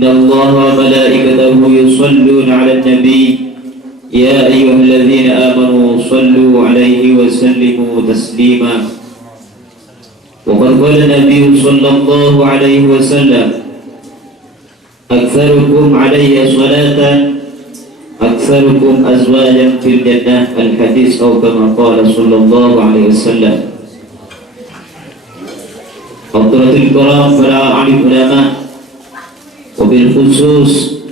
إن الله وملائكته يصلون على النبي يا أيها الذين آمنوا صلوا عليه وسلموا تسليما وقد قال النبي صلى الله عليه وسلم أكثركم علي صلاة أكثركم أزواجا في الجنة الحديث أو كما قال صلى الله عليه وسلم. Hadratul Kiram para alim ulama, wabil khusus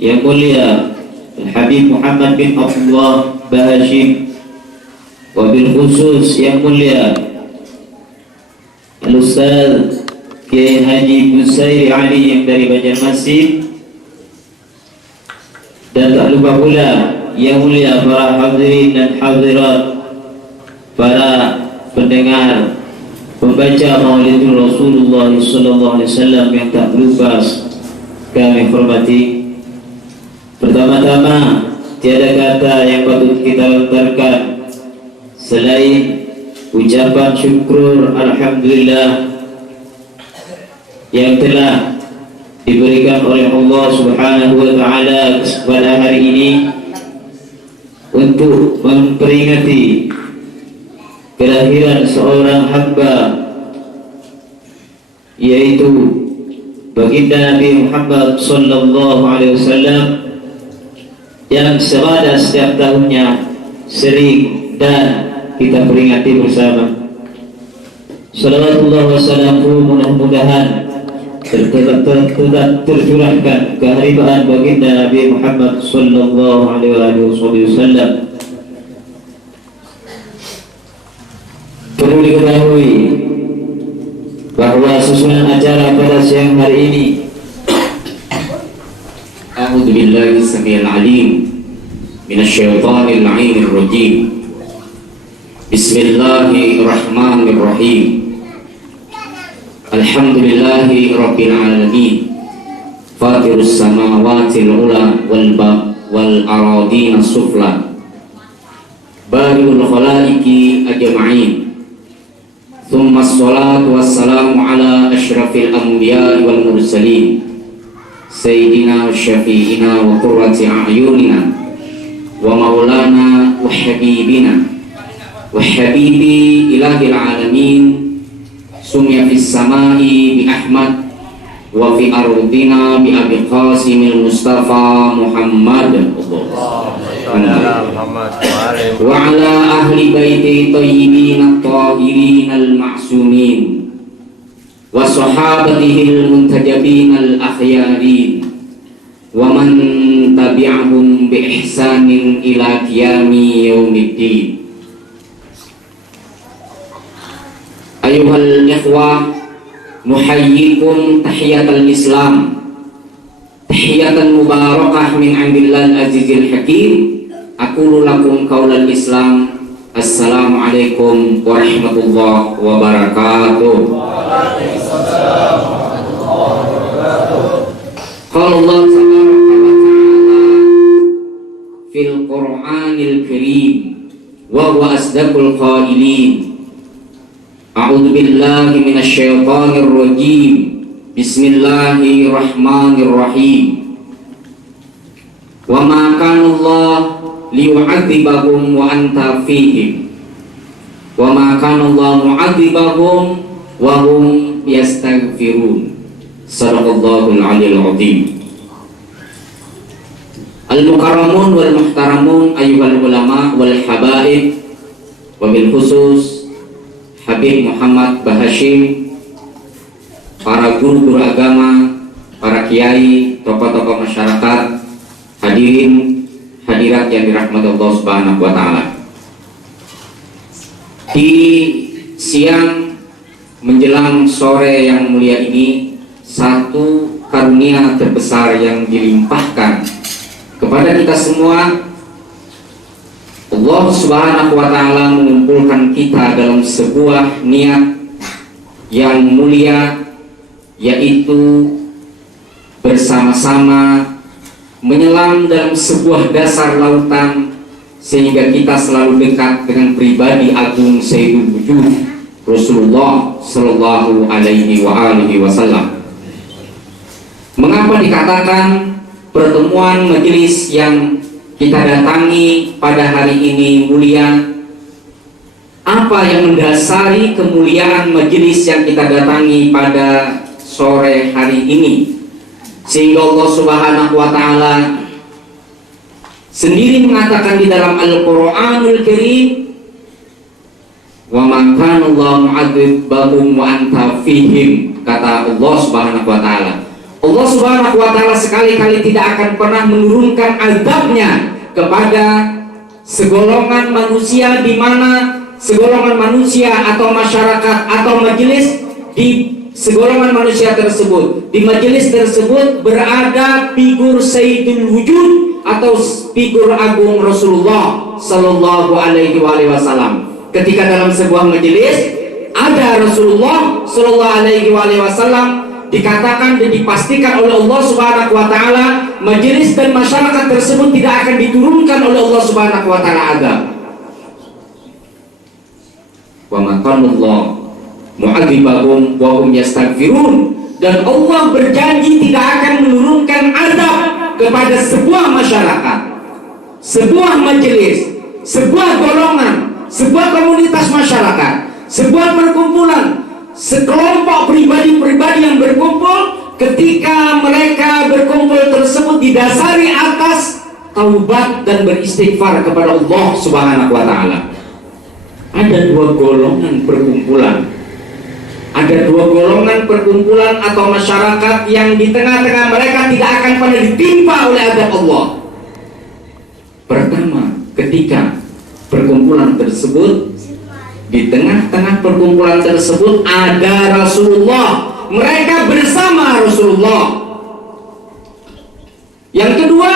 yang mulia Habib Muhammad bin Abdullah Bahashim, wabil khusus yang mulia Al-Ustaz Kiai Haji Busairi Ali yang dari Banjarmasin, dan tak lupa pula yang mulia para hadirin dan hadirat, para pendengar pembaca Maulidul Rasulullah sallallahu alaihi wasallam yang tak lupa kami hormati. Pertama-tama, tiada kata yang patut kita lontarkan selain ucapan syukur alhamdulillah yang telah diberikan oleh Allah Subhanahu wa taala pada hari ini untuk memperingati kelahiran seorang hamba, yaitu baginda Nabi Muhammad sallallahu alaihi wasallam, yang serada setiap tahunnya sering dan kita peringati bersama. Salawatullah wassalamu, mudah-mudahan tercurahkan keharibaan baginda Nabi Muhammad sallallahu alaihi wasallam. Perlu diketahui bahwa susunan acara pada siang hari ini, A'udzu billahi samil alim minasyaitonir la'inir rajim. Bismillahirrahmanirrahim. Alhamdulillahi rabbil alamin. Fatirus samawati ula wal aradina sufla. Bariul khalaiqi ajma'in. Thumma assalatu wassalamu ala asyrafil anbiya wal mursalin Sayyidina wa syafi'ina wa qurrati a'yunina wa maulana wa habibina wa habibi ilahil alamin sumya fis samai bi Ahmad wa fi ardina bi Abi Qasimil Mustafa Muhammad wa ala ahli baiti tayyibin at-tahirin al-ma'sumin wa sahabatihil muntajabin al-akhyarin wa man tabi'ahum bi ihsanin ila qiyami yaumiddin. Ayuhal ikhwah, nuhayyikum tahiyatal Islam, tahiyatan mubarakah min indillahil azizil hakim. Aqulu lakum qaulal Islam. Assalamualaikum warahmatullahi wabarakatuh. Qala Allah tabaraka wa ta'ala fil Qur'anil Karim wa huwa asdaqul qailin. A'udzu billahi minasyaitonir rajim. Bismillahirrahmanirrahim. Wa ma kana Allah liyu'adzibahum wa anta fihim. Wa ma kana Allah mu'adzibahum wa hum yastaghfirun. Sadaqallahul aliyyil azim. Al-mukarramun wal muhtaramun ayyuhal ulama wal habaib, wa bil khusus Habib Muhammad Bahashim, para guru-guru agama, para kiai, tokoh-tokoh masyarakat, hadirin hadirat yang dirahmati Allah Subhanahu wa taala. Di siang menjelang sore yang mulia ini, satu karunia terbesar yang dilimpahkan kepada kita semua. Allah Subhanahu wa taala mengumpulkan kita dalam sebuah niat yang mulia, yaitu bersama-sama menyelam dalam sebuah dasar lautan, sehingga kita selalu dekat dengan pribadi agung Sayyidul Wujud Rasulullah sallallahu alaihi wa alihi wasallam. Mengapa dikatakan pertemuan majelis yang kita datangi pada hari ini mulia? Apa yang mendasari kemuliaan majelis yang kita datangi pada sore hari ini, sehingga Allah Subhanahu wa Ta'ala sendiri mengatakan di dalam Al-Qur'anul Karim, wa ma kana Allahu mu'adzibahum wa anta fihim, kata Allah Subhanahu wa Ta'ala. Allah Subhanahu wa Ta'ala sekali-kali tidak akan pernah menurunkan azabnya kepada segolongan manusia, di mana segolongan manusia atau masyarakat atau majelis, di segolongan manusia tersebut, di majelis tersebut berada figur Sayyidul Wujud atau figur agung Rasulullah Sallallahu Alaihi Wasallam. Ketika dalam sebuah majelis ada Rasulullah Sallallahu Alaihi Wasallam, dikatakan dan dipastikan oleh Allah Subhanahu wa Ta'ala, majelis dan masyarakat tersebut tidak akan diturunkan oleh Allah Subhanahu wa Ta'ala azab. Wa ma kana Allah mu'adzibahum wa hum yastaghfirun, dan Allah berjanji tidak akan menurunkan azab kepada sebuah masyarakat, sebuah majelis, sebuah golongan, sebuah komunitas masyarakat, sebuah perkumpulan, sekelompok pribadi-pribadi yang berkumpul, ketika mereka berkumpul tersebut didasari atas taubat dan beristighfar kepada Allah Subhanahu wa Ta'ala. Ada dua golongan perkumpulan, ada dua golongan perkumpulan atau masyarakat yang di tengah-tengah mereka tidak akan pernah ditimpa oleh azab Allah. Pertama, ketika perkumpulan tersebut, di tengah-tengah perkumpulan tersebut ada Rasulullah, mereka bersama Rasulullah. Yang kedua,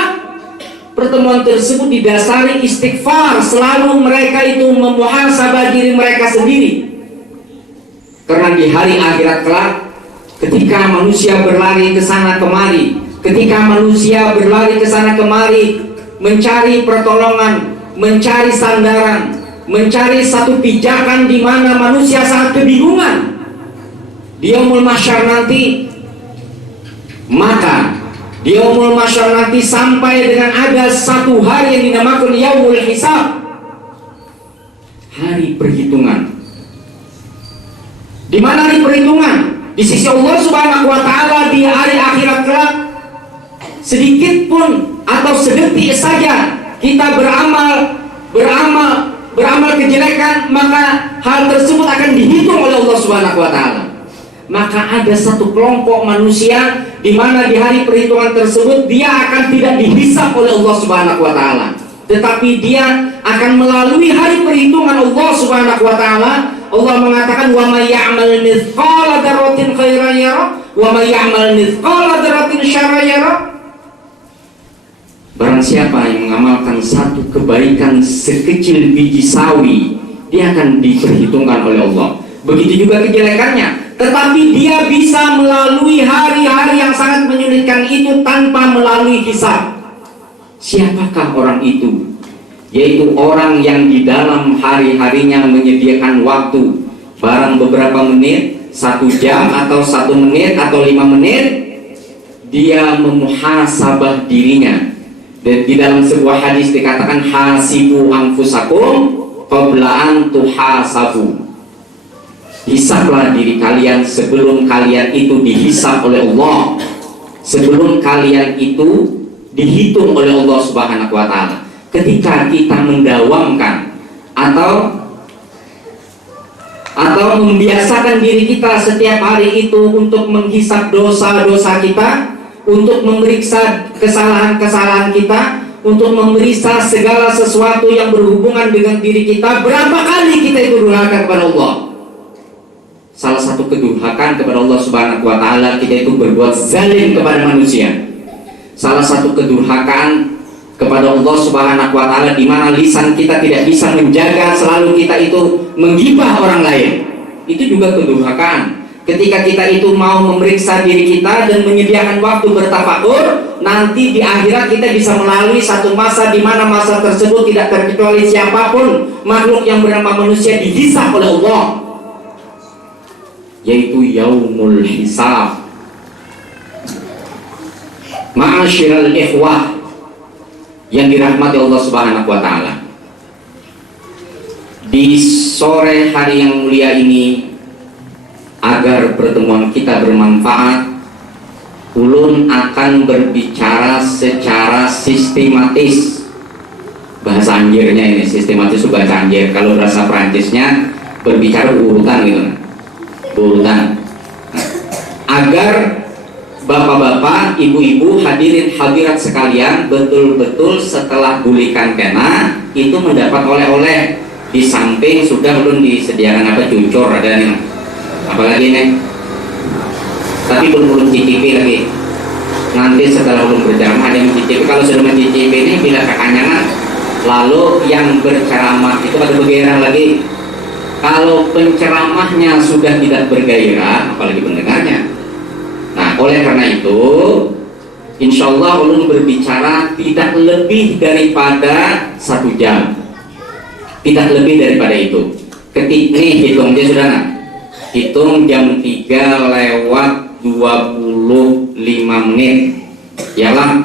pertemuan tersebut didasari istighfar, selalu mereka itu memuhasabah diri mereka sendiri. Karena di hari akhirat kelak, ketika manusia berlari ke sana kemari, ketika manusia berlari ke sana kemari mencari pertolongan, mencari sandaran, mencari satu pijakan di mana manusia sangat kebingungan di yaumul mahsyar nanti, maka di yaumul mahsyar nanti sampai dengan ada satu hari yang dinamakan yaumul hisab, hari perhitungan. Di mana hari perhitungan? Di sisi Allah Subhanahu wa Ta'ala di hari akhirat kelak, sedikit pun atau sedetik saja kita beramal kejelekan, maka hal tersebut akan dihitung oleh Allah Subhanahu wa Ta'ala. Maka ada satu kelompok manusia di mana di hari perhitungan tersebut dia akan tidak dihisab oleh Allah Subhanahu wa Ta'ala, tetapi dia akan melalui hari perhitungan Allah Subhanahu wa Ta'ala. Allah mengatakan, wa may ya'mal mithqala dzarratin khairan yara wa may ya'mal mithqala dzarratin syarran yara. Barang siapa yang mengamalkan satu kebaikan sekecil biji sawi, dia akan diperhitungkan oleh Allah. Begitu juga kejelekannya, tetapi dia bisa melalui hari-hari yang sangat menyulitkan itu tanpa melalui hisab. Siapakah orang itu? Yaitu orang yang di dalam hari-harinya menyediakan waktu, barang beberapa menit, 1 jam atau 1 menit atau 5 menit, dia memuhasabah dirinya. Dan di dalam sebuah hadis dikatakan, hasibu anfusakum qabla an tuhasabu. Hisablah diri kalian sebelum kalian itu dihisab oleh Allah, sebelum kalian itu dihitung oleh Allah Subhanahu wa Ta'ala. Ketika kita mendawamkan atau membiasakan diri kita setiap hari itu untuk menghisab dosa-dosa kita, untuk memeriksa kesalahan-kesalahan kita, untuk memeriksa segala sesuatu yang berhubungan dengan diri kita, berapa kali kita itu durhaka kepada Allah? Salah satu kedurhakaan kepada Allah Subhanahu wa Ta'ala, kita itu berbuat zalim kepada manusia. Salah satu kedurhakaan kepada Allah Subhanahu wa Ta'ala, di mana lisan kita tidak bisa menjaga, selalu kita itu menggibah orang lain. Itu juga kedurhakaan. Ketika kita itu mau memeriksa diri kita dan menyediakan waktu bertafakur, nanti di akhirat kita bisa melalui satu masa di mana masa tersebut tidak terkecuali siapapun makhluk yang bernama manusia dihisab oleh Allah, yaitu yaumul hisab. Ma'asyiral ikhwah yang dirahmati Allah Subhanahu wa taala. Di sore hari yang mulia ini, agar pertemuan kita bermanfaat, ulun akan berbicara secara sistematis. Bahasa Anjirnya ini sistematis itu bahasa Anjir. Kalau bahasa Perancisnya berbicara urutan gitu, urutan. Agar bapak-bapak, ibu-ibu, hadirin hadirat sekalian betul-betul setelah bulikan kena itu mendapat oleh-oleh. Di samping sudah belum disediakan apa cucur ada nih, apalagi nih, tapi belum cicipi lagi. Nanti setelah belum berceramah ada yang mencicipi. Kalau sudah mencicipi ini bila kekanyangan, lalu yang berceramah itu pada bergairah lagi. Kalau penceramahnya sudah tidak bergairah, apalagi pendengarnya. Nah, oleh karena itu, insya Allah ulun berbicara tidak lebih daripada 1 jam. Tidak lebih daripada itu. Nih hitung dia sudah, hitung jam 3 lewat 25 menit. Yalah,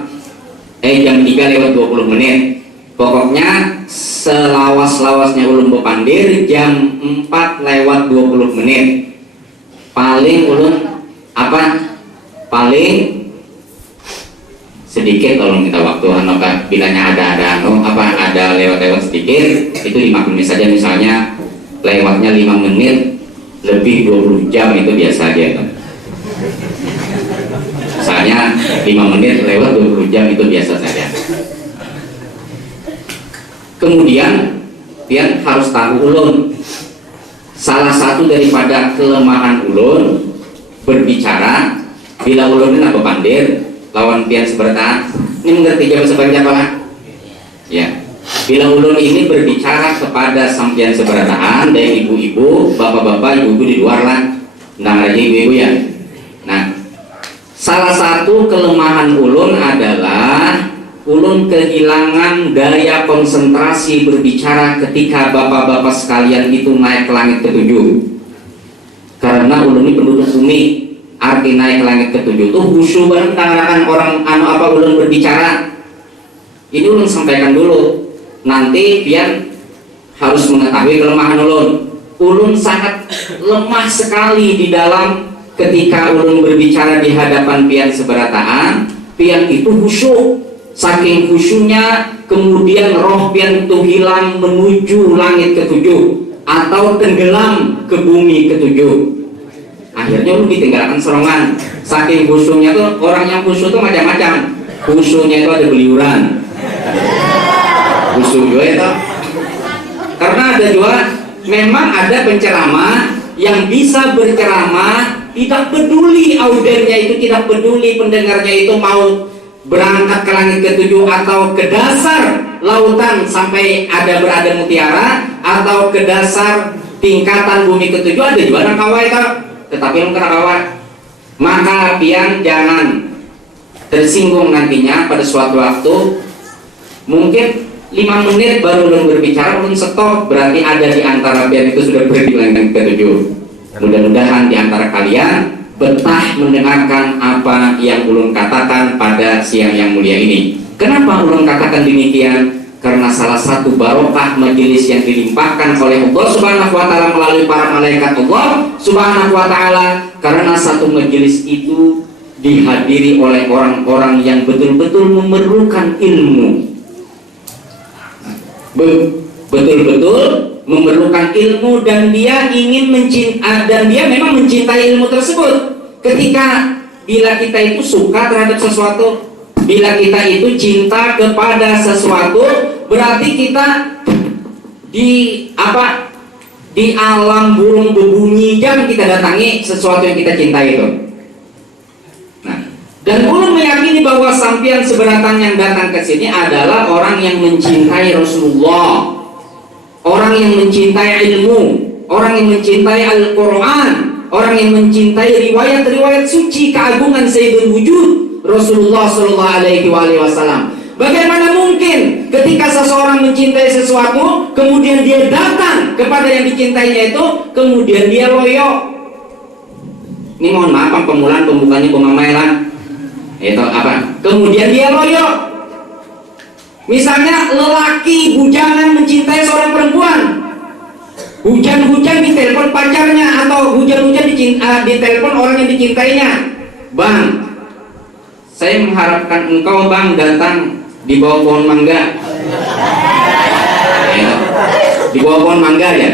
jam 3 lewat 20 menit. Pokoknya selawas-lawasnya ulun bepandir jam 4 lewat 20 menit. Paling ulun paling sedikit tolong kita waktu bilanya ada lewat sedikit itu 5 menit saja, misalnya lewatnya 5 menit lebih 20 jam itu biasa aja. Misalnya 5 menit lewat 20 jam itu biasa saja. Kemudian pian harus tahu ulun, salah satu daripada kelemahan ulun berbicara bila ulun ini apa pandir lawan pian seberta ini mengerti jam sebanyak apa ya. Bila ulun ini berbicara kepada sampian seberataan dari ibu-ibu, bapak-bapak, ibu-ibu di luar lah, nah aja ibu-ibu ya. Nah, salah satu kelemahan ulun adalah ulun kehilangan daya konsentrasi berbicara ketika bapak-bapak sekalian itu naik ke langit ketujuh. Karena ulun ini penduduk bumi, arti naik ke langit ketujuh itu khusyuk banget tangan orang ulun berbicara. Ini ulun sampaikan dulu. Nanti pian harus mengetahui kelemahan ulun. Ulun sangat lemah sekali di dalam ketika ulun berbicara di hadapan pian seberataan. Pian itu khusyuk. Saking khusyuknya kemudian roh pian itu hilang menuju langit ketujuh atau tenggelam ke bumi ketujuh. Akhirnya lu ditinggalkan serongan. Saking khusyuknya tuh, orang yang khusyuk tuh macam-macam. Khusyuknya itu ada beliuran, khusyuk juga itu. Karena ada juga, memang ada penceramah yang bisa berceramah tidak peduli audiennya itu, tidak peduli pendengarnya itu mau berangkat ke langit ketujuh atau ke dasar lautan sampai berada mutiara atau ke dasar tingkatan bumi ketujuh. Ada juga orang kawai itu, tetapi lu kena kawat, maka pian jangan tersinggung nantinya pada suatu waktu. Mungkin 5 menit baru ulun berbicara, ulun stop, berarti ada di antara pian itu sudah pergi langit ketujuh. Mudah-mudahan di antara kalian betah mendengarkan apa yang ulun katakan pada siang yang mulia ini. Kenapa ulun katakan demikian? Karena salah satu barokah majelis yang dilimpahkan oleh Allah Subhanahu wa taala melalui para malaikat Allah Subhanahu wa taala, karena satu majelis itu dihadiri oleh orang-orang yang betul-betul memerlukan ilmu. Betul-betul memerlukan ilmu, dan dia ingin dan dia memang mencintai ilmu tersebut. Ketika bila kita itu suka terhadap sesuatu, bila kita itu cinta kepada sesuatu, berarti kita di alam burung berbunyi jam kita datangi sesuatu yang kita cintai itu. Nah, dan ulun meyakini bahwa sampian seberatan yang datang ke sini adalah orang yang mencintai Rasulullah, orang yang mencintai ilmu, orang yang mencintai Al-Quran, orang yang mencintai riwayat-riwayat suci keagungan Sayyidul Wujud Rasulullah Sallallahu Alaihi Wasallam. Bagaimana mungkin ketika seseorang mencintai sesuatu, kemudian dia datang kepada yang dicintainya itu, kemudian dia loyo? Ini mohon maaf, pemulaan pembukanya pemamailan. Itu apa? Kemudian dia loyo. Misalnya lelaki bujangan mencintai seorang perempuan, hujan-hujan ditelepon pacarnya atau hujan-hujan ditelepon orang yang dicintainya. Bang, saya mengharapkan engkau bang datang di bawah pohon mangga. Ya, di bawah pohon mangga ya.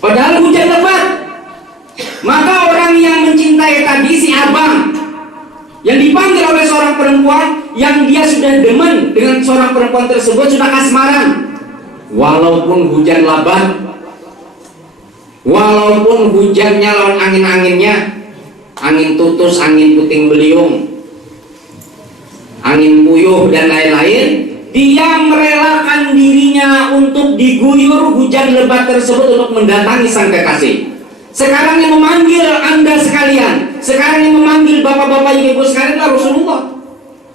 Padahal hujan lebat. Maka orang yang mencintai tadi si abang yang dipanggil oleh seorang perempuan yang dia sudah demen dengan seorang perempuan tersebut, sudah kasmaran, walaupun hujan lebat, walaupun hujannya lawan angin-anginnya, angin tutus, angin puting beliung, angin puyuh dan lain-lain, dia merelakan dirinya untuk diguyur hujan lebat tersebut untuk mendatangi sang kekasih. Sekarang yang memanggil Anda sekalian, sekarang yang memanggil bapak-bapak ibu sekalian adalah Rasulullah.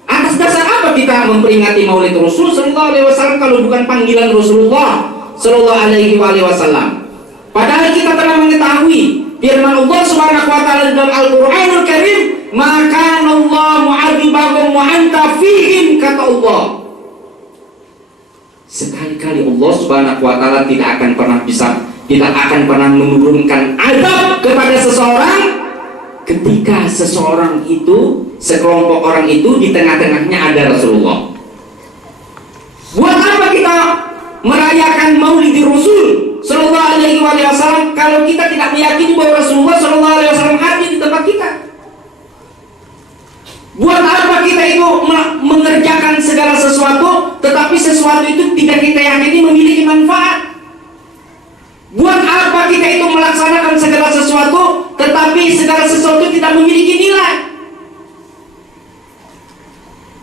Atas dasar apa kita memperingati Maulid Rasul sallallahu alaihi wasallam kalau bukan panggilan Rasulullah sallallahu alaihi wasallam? Padahal kita telah mengetahui firman Allah Subhanahu wa taala dalam Al-Qur'anul Karim, "Maka Allah mu'adzibahum wa anta fihim," kata Allah. Sekali-kali Allah Subhanahu wa taala tidak akan pernah menurunkan azab kepada seseorang ketika seseorang itu, sekelompok orang itu di tengah-tengahnya ada Rasulullah. Buat apa kita merayakan Maulid Rasul sallallahu alaihi wasallam kalau kita tidak meyakini bahwa Rasulullah sallallahu alaihi wasallam hadir di tempat kita? Buat apa kita itu mengerjakan segala sesuatu tetapi sesuatu itu tidak kita yakini memiliki manfaat? Buat apa kita itu melaksanakan segala sesuatu tetapi segala sesuatu tidak memiliki nilai?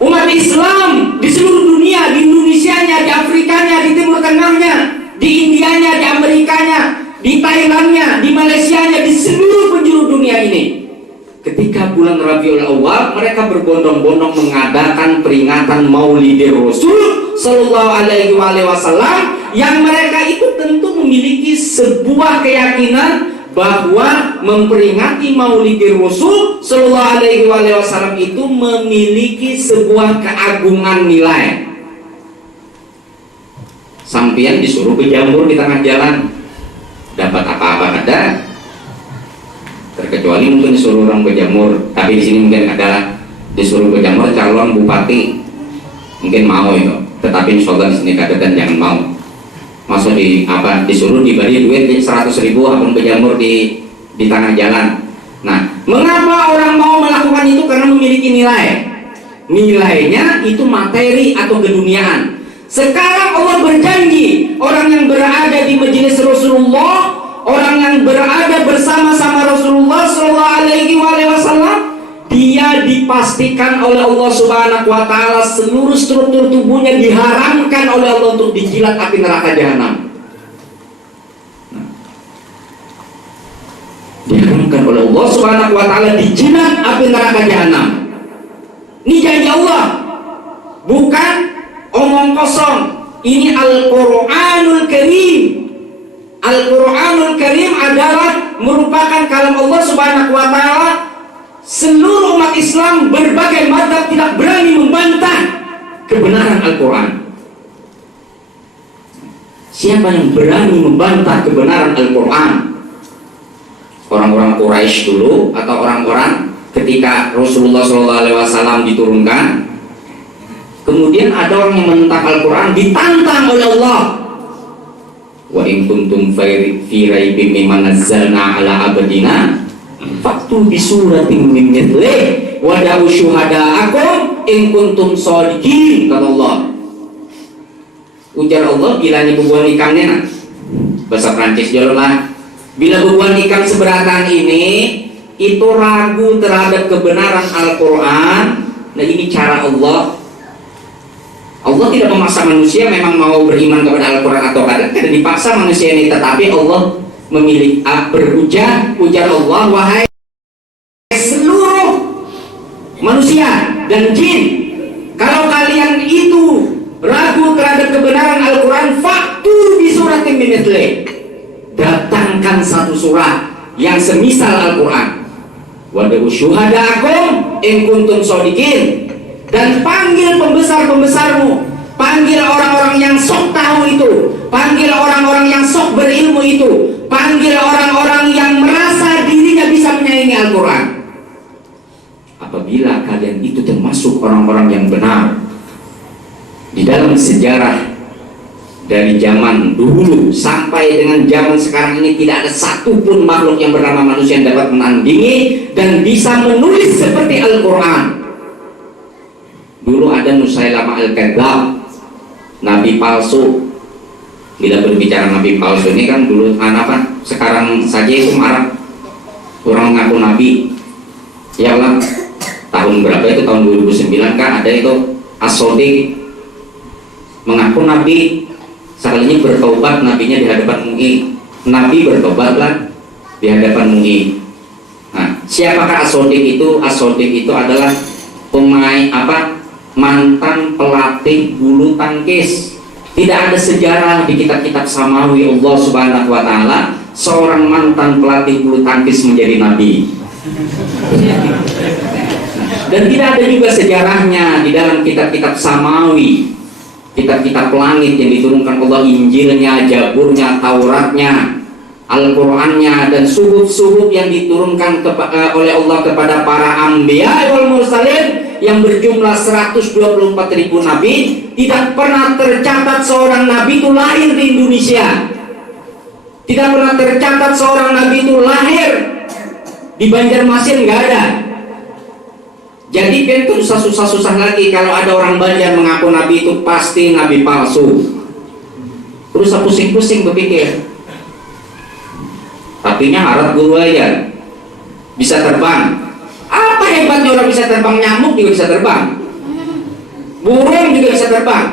Umat Islam di seluruh dunia, di Indonesianya, di Afrikanya, di Timur Tengahnya, di Indianya, di Amerikanya, di Thailandnya, di Malaysianya, di seluruh penjuru dunia ini, ketika bulan Rabiul Awwal mereka berbondong-bondong mengadakan peringatan Maulid Rasul sallallahu alaihi wasallam, yang mereka itu tentu memiliki sebuah keyakinan bahwa memperingati Maulid Rasul sallallahu alaihi wasallam itu memiliki sebuah keagungan nilai. Sampian disuruh berjamur di tengah jalan, dapat apa-apa ada? Terkecuali mungkin disuruh orang berjamur, tapi di sini mungkin ada disuruh berjamur calon bupati, mungkin mau itu. Tetapi insyaallah di sini kadang jangan mau. Masuk disuruh diberi duit 100.000 akun berjamur di tengah jalan. Nah, mengapa orang mau melakukan itu? Karena memiliki nilai. Nilainya itu materi atau keduniaan. Sekarang Allah berjanji, orang yang berada di majelis Rasulullah, orang yang berada bersama-sama Rasulullah sallallahu alaihi wasallam, dia dipastikan oleh Allah Subhanahu wa taala seluruh struktur tubuhnya diharamkan oleh Allah untuk dijilat api neraka jahanam. Diharamkan oleh Allah Subhanahu wa taala dijilat api neraka jahanam. Ini janji Allah, bukan omong kosong. Ini Al-Qur'anul Karim. Al-Qur'anul Karim adalah merupakan kalam Allah Subhanahu wa taala. Seluruh umat Islam berbagai mazhab tidak berani membantah kebenaran Al-Quran. Siapa yang berani membantah kebenaran Al-Quran? Orang-orang Quraisy dulu atau orang-orang ketika Rasulullah SAW diturunkan. Kemudian ada orang yang menentang Al-Quran, ditantang oleh Allah. Wa in kuntum fi raibin mimma nazzalna ala abdina faktu bisuratin min mithlih wada'u syuhada'akum in kuntum shadiqin, kata Allah. Ujar Allah, bila ini bubuhan ikannya, bahasa Prancis jalolah, bila bubuhan ikan seberatan ini itu ragu terhadap kebenaran Al-Quran. Nah, ini cara Allah. Allah tidak memaksa manusia memang mau beriman kepada Al-Quran atau tidak dipaksa manusia ini, tetapi Allah memilih ujar Allah, wahai seluruh manusia dan jin, kalau kalian itu ragu terhadap kebenaran Al-Quran, faktu bi suratin min mithlih, datangkan satu surah yang semisal Al-Quran. Wad'u syuhada'akum in kuntum shodiqin. Dan panggil pembesar-pembesarmu, panggil orang-orang yang sok tahu itu, panggil orang-orang yang sok berilmu itu, panggil orang-orang yang merasa dirinya bisa menyaingi Al-Quran. Apabila kalian itu termasuk orang-orang yang benar. Di dalam sejarah dari zaman dulu sampai dengan zaman sekarang ini, tidak ada satupun makhluk yang bernama manusia yang dapat menandingi dan bisa menulis seperti Al-Quran. Dulu ada Musailamah Al-Kadzdzab, nabi palsu. Bila berbicara nabi palsu ini kan dulu apa? Sekarang saja itu marah orang mengaku nabi. Ya Allah, tahun berapa itu, tahun 2009 kan ada itu As-Shodiq mengaku nabi, sekalinya bertobat nabinya di hadapan MUI. Nabi bertobatlah di hadapan MUI. Nah, siapakah As-Shodiq itu? As-Shodiq itu adalah pemain mantan pelatih bulu tangkis. Tidak ada sejarah di kitab-kitab samawi Allah Subhanahu wa taala seorang mantan pelatih bulu tangkis menjadi nabi. Dan tidak ada juga sejarahnya di dalam kitab-kitab samawi, kitab-kitab langit yang diturunkan Allah, Injilnya, Jaburnya, Tauratnya, Al-Qur'annya, dan suhuf-suhuf yang diturunkan oleh Allah kepada para anbiya wal mursalin yang berjumlah 124.000 nabi. Tidak pernah tercatat seorang nabi itu lahir di Indonesia. Tidak pernah tercatat seorang nabi itu lahir di Banjarmasin, nggak ada. Jadi kan itu susah-susah lagi kalau ada orang Banjar mengaku nabi itu pasti nabi palsu. Terus pusing-pusing berpikir. Tapinya harap guru aja bisa terbang. Apa hebatnya orang bisa terbang? Nyamuk juga bisa terbang, burung juga bisa terbang.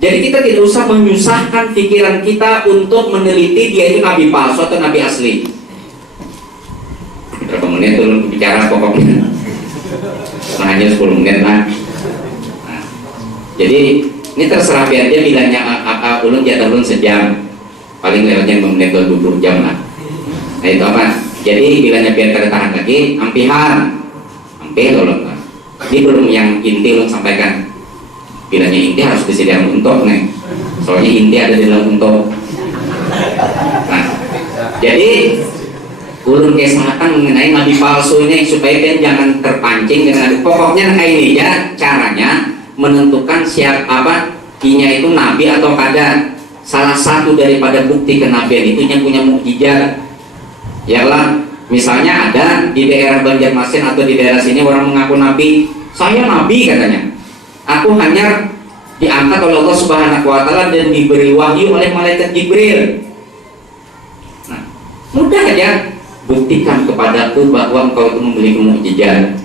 Jadi kita tidak usah menyusahkan pikiran kita untuk meneliti dia itu nabi palsu atau nabi asli. Berapa menit dulu bicara pokoknya? Hanya 10 menit lah. Nah, jadi ini terserah biar dia bilangnya ulun jatah ulun sejam, paling lewatnya 5 menit atau 20 jam lah. Nah itu apa? Jadi bilangnya biar tertahan lagi, ampihan, ampih ulun. Ini belum yang inti ulun sampaikan. Bilangnya inti harus disediakan untuk nih. Soalnya inti ada di dalam untuk. Nah, jadi ulun kesehatan mengenai nabi palsu ini supaya dia jangan terpancing dengan pokoknya kayak ini ya caranya menentukan siapa kinya itu nabi atau kada. Salah satu daripada bukti kenabian itu yang punya mukjizat. Yalah, misalnya ada di daerah Banjarmasin atau di daerah sini orang mengaku nabi, saya nabi katanya. Aku hanya diangkat oleh Allah Subhanahu wa taala dan diberi wahyu oleh malaikat Jibril. Nah, mudah aja. Buktikan kepadaku bahwa engkau itu memiliki mukjizat.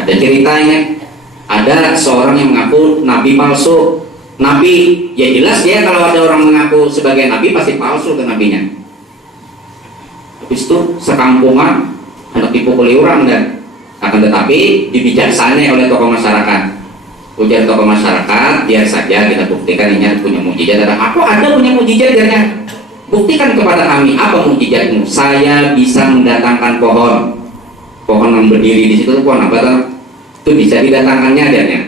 Ada ceritanya, ada seorang yang mengaku nabi palsu. Nabi, ya jelas ya kalau ada orang mengaku sebagai nabi pasti palsu ke nabinya. Habis itu sekampungan hendak dipukuli orang dan akan tetapi dibijaksanai oleh tokoh masyarakat. Ujar tokoh masyarakat, biar saja kita buktikan ini punya mukjizat. Aku ada punya mukjizat ya. Buktikan kepada kami apa mukjizatmu. Saya bisa mendatangkan pohon yang berdiri di situ, pohon apa tuh? Itu bisa didatangkannya adanya.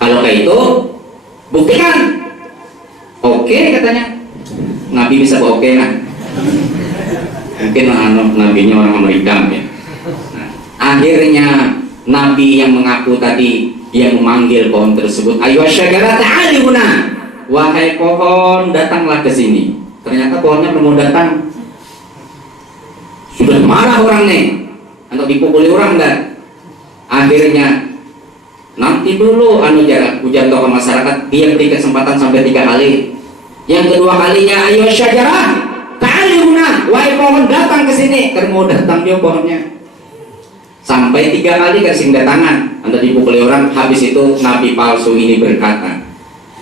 Kalau kayak itu, buktikan. Oke katanya. Nabi bisa oke lah. Mungkin nabinya orang Amerika ya. Nah, akhirnya Nabi yang mengaku tadi yang memanggil pohon tersebut, ayo syajara ta'ali huna. Wahai pohon, datanglah ke sini. Ternyata pohonnya belum mau datang. Sudah marah orang nih, untuk dipukuli orang dan akhirnya nanti dulu ujar tokoh masyarakat, dia beri kesempatan sampai 3 kali. Yang kedua kalinya, ayo syajarah ta'ali huna, wahai pohon datang ke sini. Karena mau datang dia pohonnya. Sampai 3 kali kasih datangan, untuk dipukuli orang. Habis itu nabi palsu ini berkata,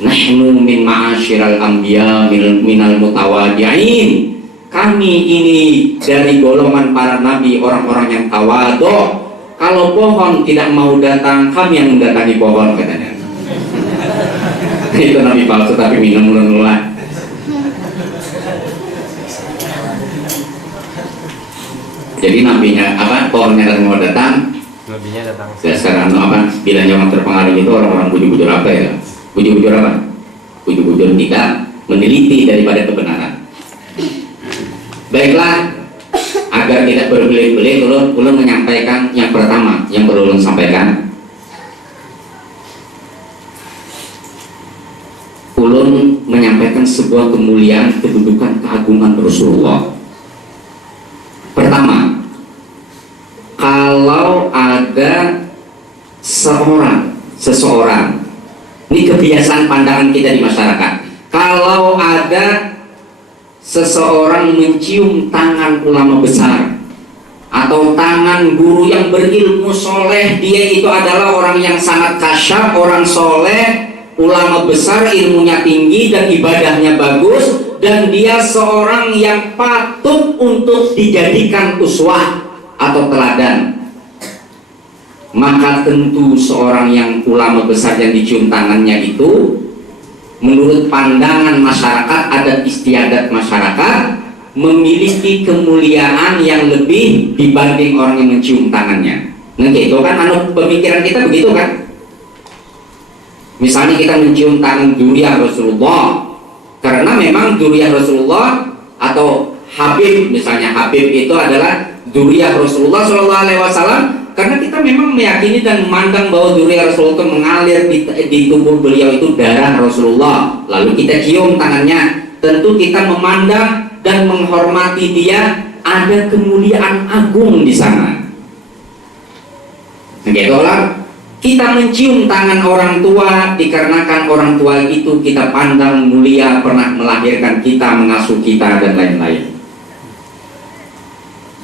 nahnu min ma'asyiral anbiya minal mutawadi'in. Kami ini dari golongan para nabi, orang-orang yang tawadhu. Kalau pohon tidak mau datang, kami yang mendatangi pohon katanya. Itu nabi palsu tapi minum mulai. Jadi nabinya apa? Pohonnya kan mau datang. Nabinya datang. Ya, sekarang apa? Bilangnya orang terpengaruh itu orang-orang bujur-bujur apa ya? Bujur-bujur apa? Bujur-bujur tidak meneliti daripada kebenaran. Baiklah, agar tidak berbelit-belit, ulun menyampaikan yang pertama yang perlu ulun sampaikan. Ulun menyampaikan sebuah kemuliaan, kedudukan, keagungan Rasulullah. Pertama, kalau ada seseorang, ini kebiasaan pandangan kita di masyarakat. Kalau ada seseorang mencium tangan ulama besar atau tangan guru yang berilmu soleh, dia itu adalah orang yang sangat kasyaf, orang soleh, ulama besar, ilmunya tinggi dan ibadahnya bagus, dan dia seorang yang patut untuk dijadikan uswah atau teladan. Maka tentu seorang yang ulama besar yang dicium tangannya itu, menurut pandangan masyarakat, adat istiadat masyarakat, memiliki kemuliaan yang lebih dibanding orang yang mencium tangannya. Nah itu kan pemikiran kita begitu kan. Misalnya kita mencium tangan dzurriyyah Rasulullah, karena memang dzurriyyah Rasulullah atau Habib, misalnya Habib itu adalah dzurriyyah Rasulullah SAW. Karena kita memang meyakini dan memandang bahwa dzurriyyah Rasulullah itu mengalir di tubuh beliau itu darah Rasulullah. Lalu kita cium tangannya, tentu kita memandang dan menghormati dia, ada kemuliaan agung di sana. Begitulah kita mencium tangan orang tua dikarenakan orang tua itu kita pandang mulia, pernah melahirkan kita, mengasuh kita dan lain-lain.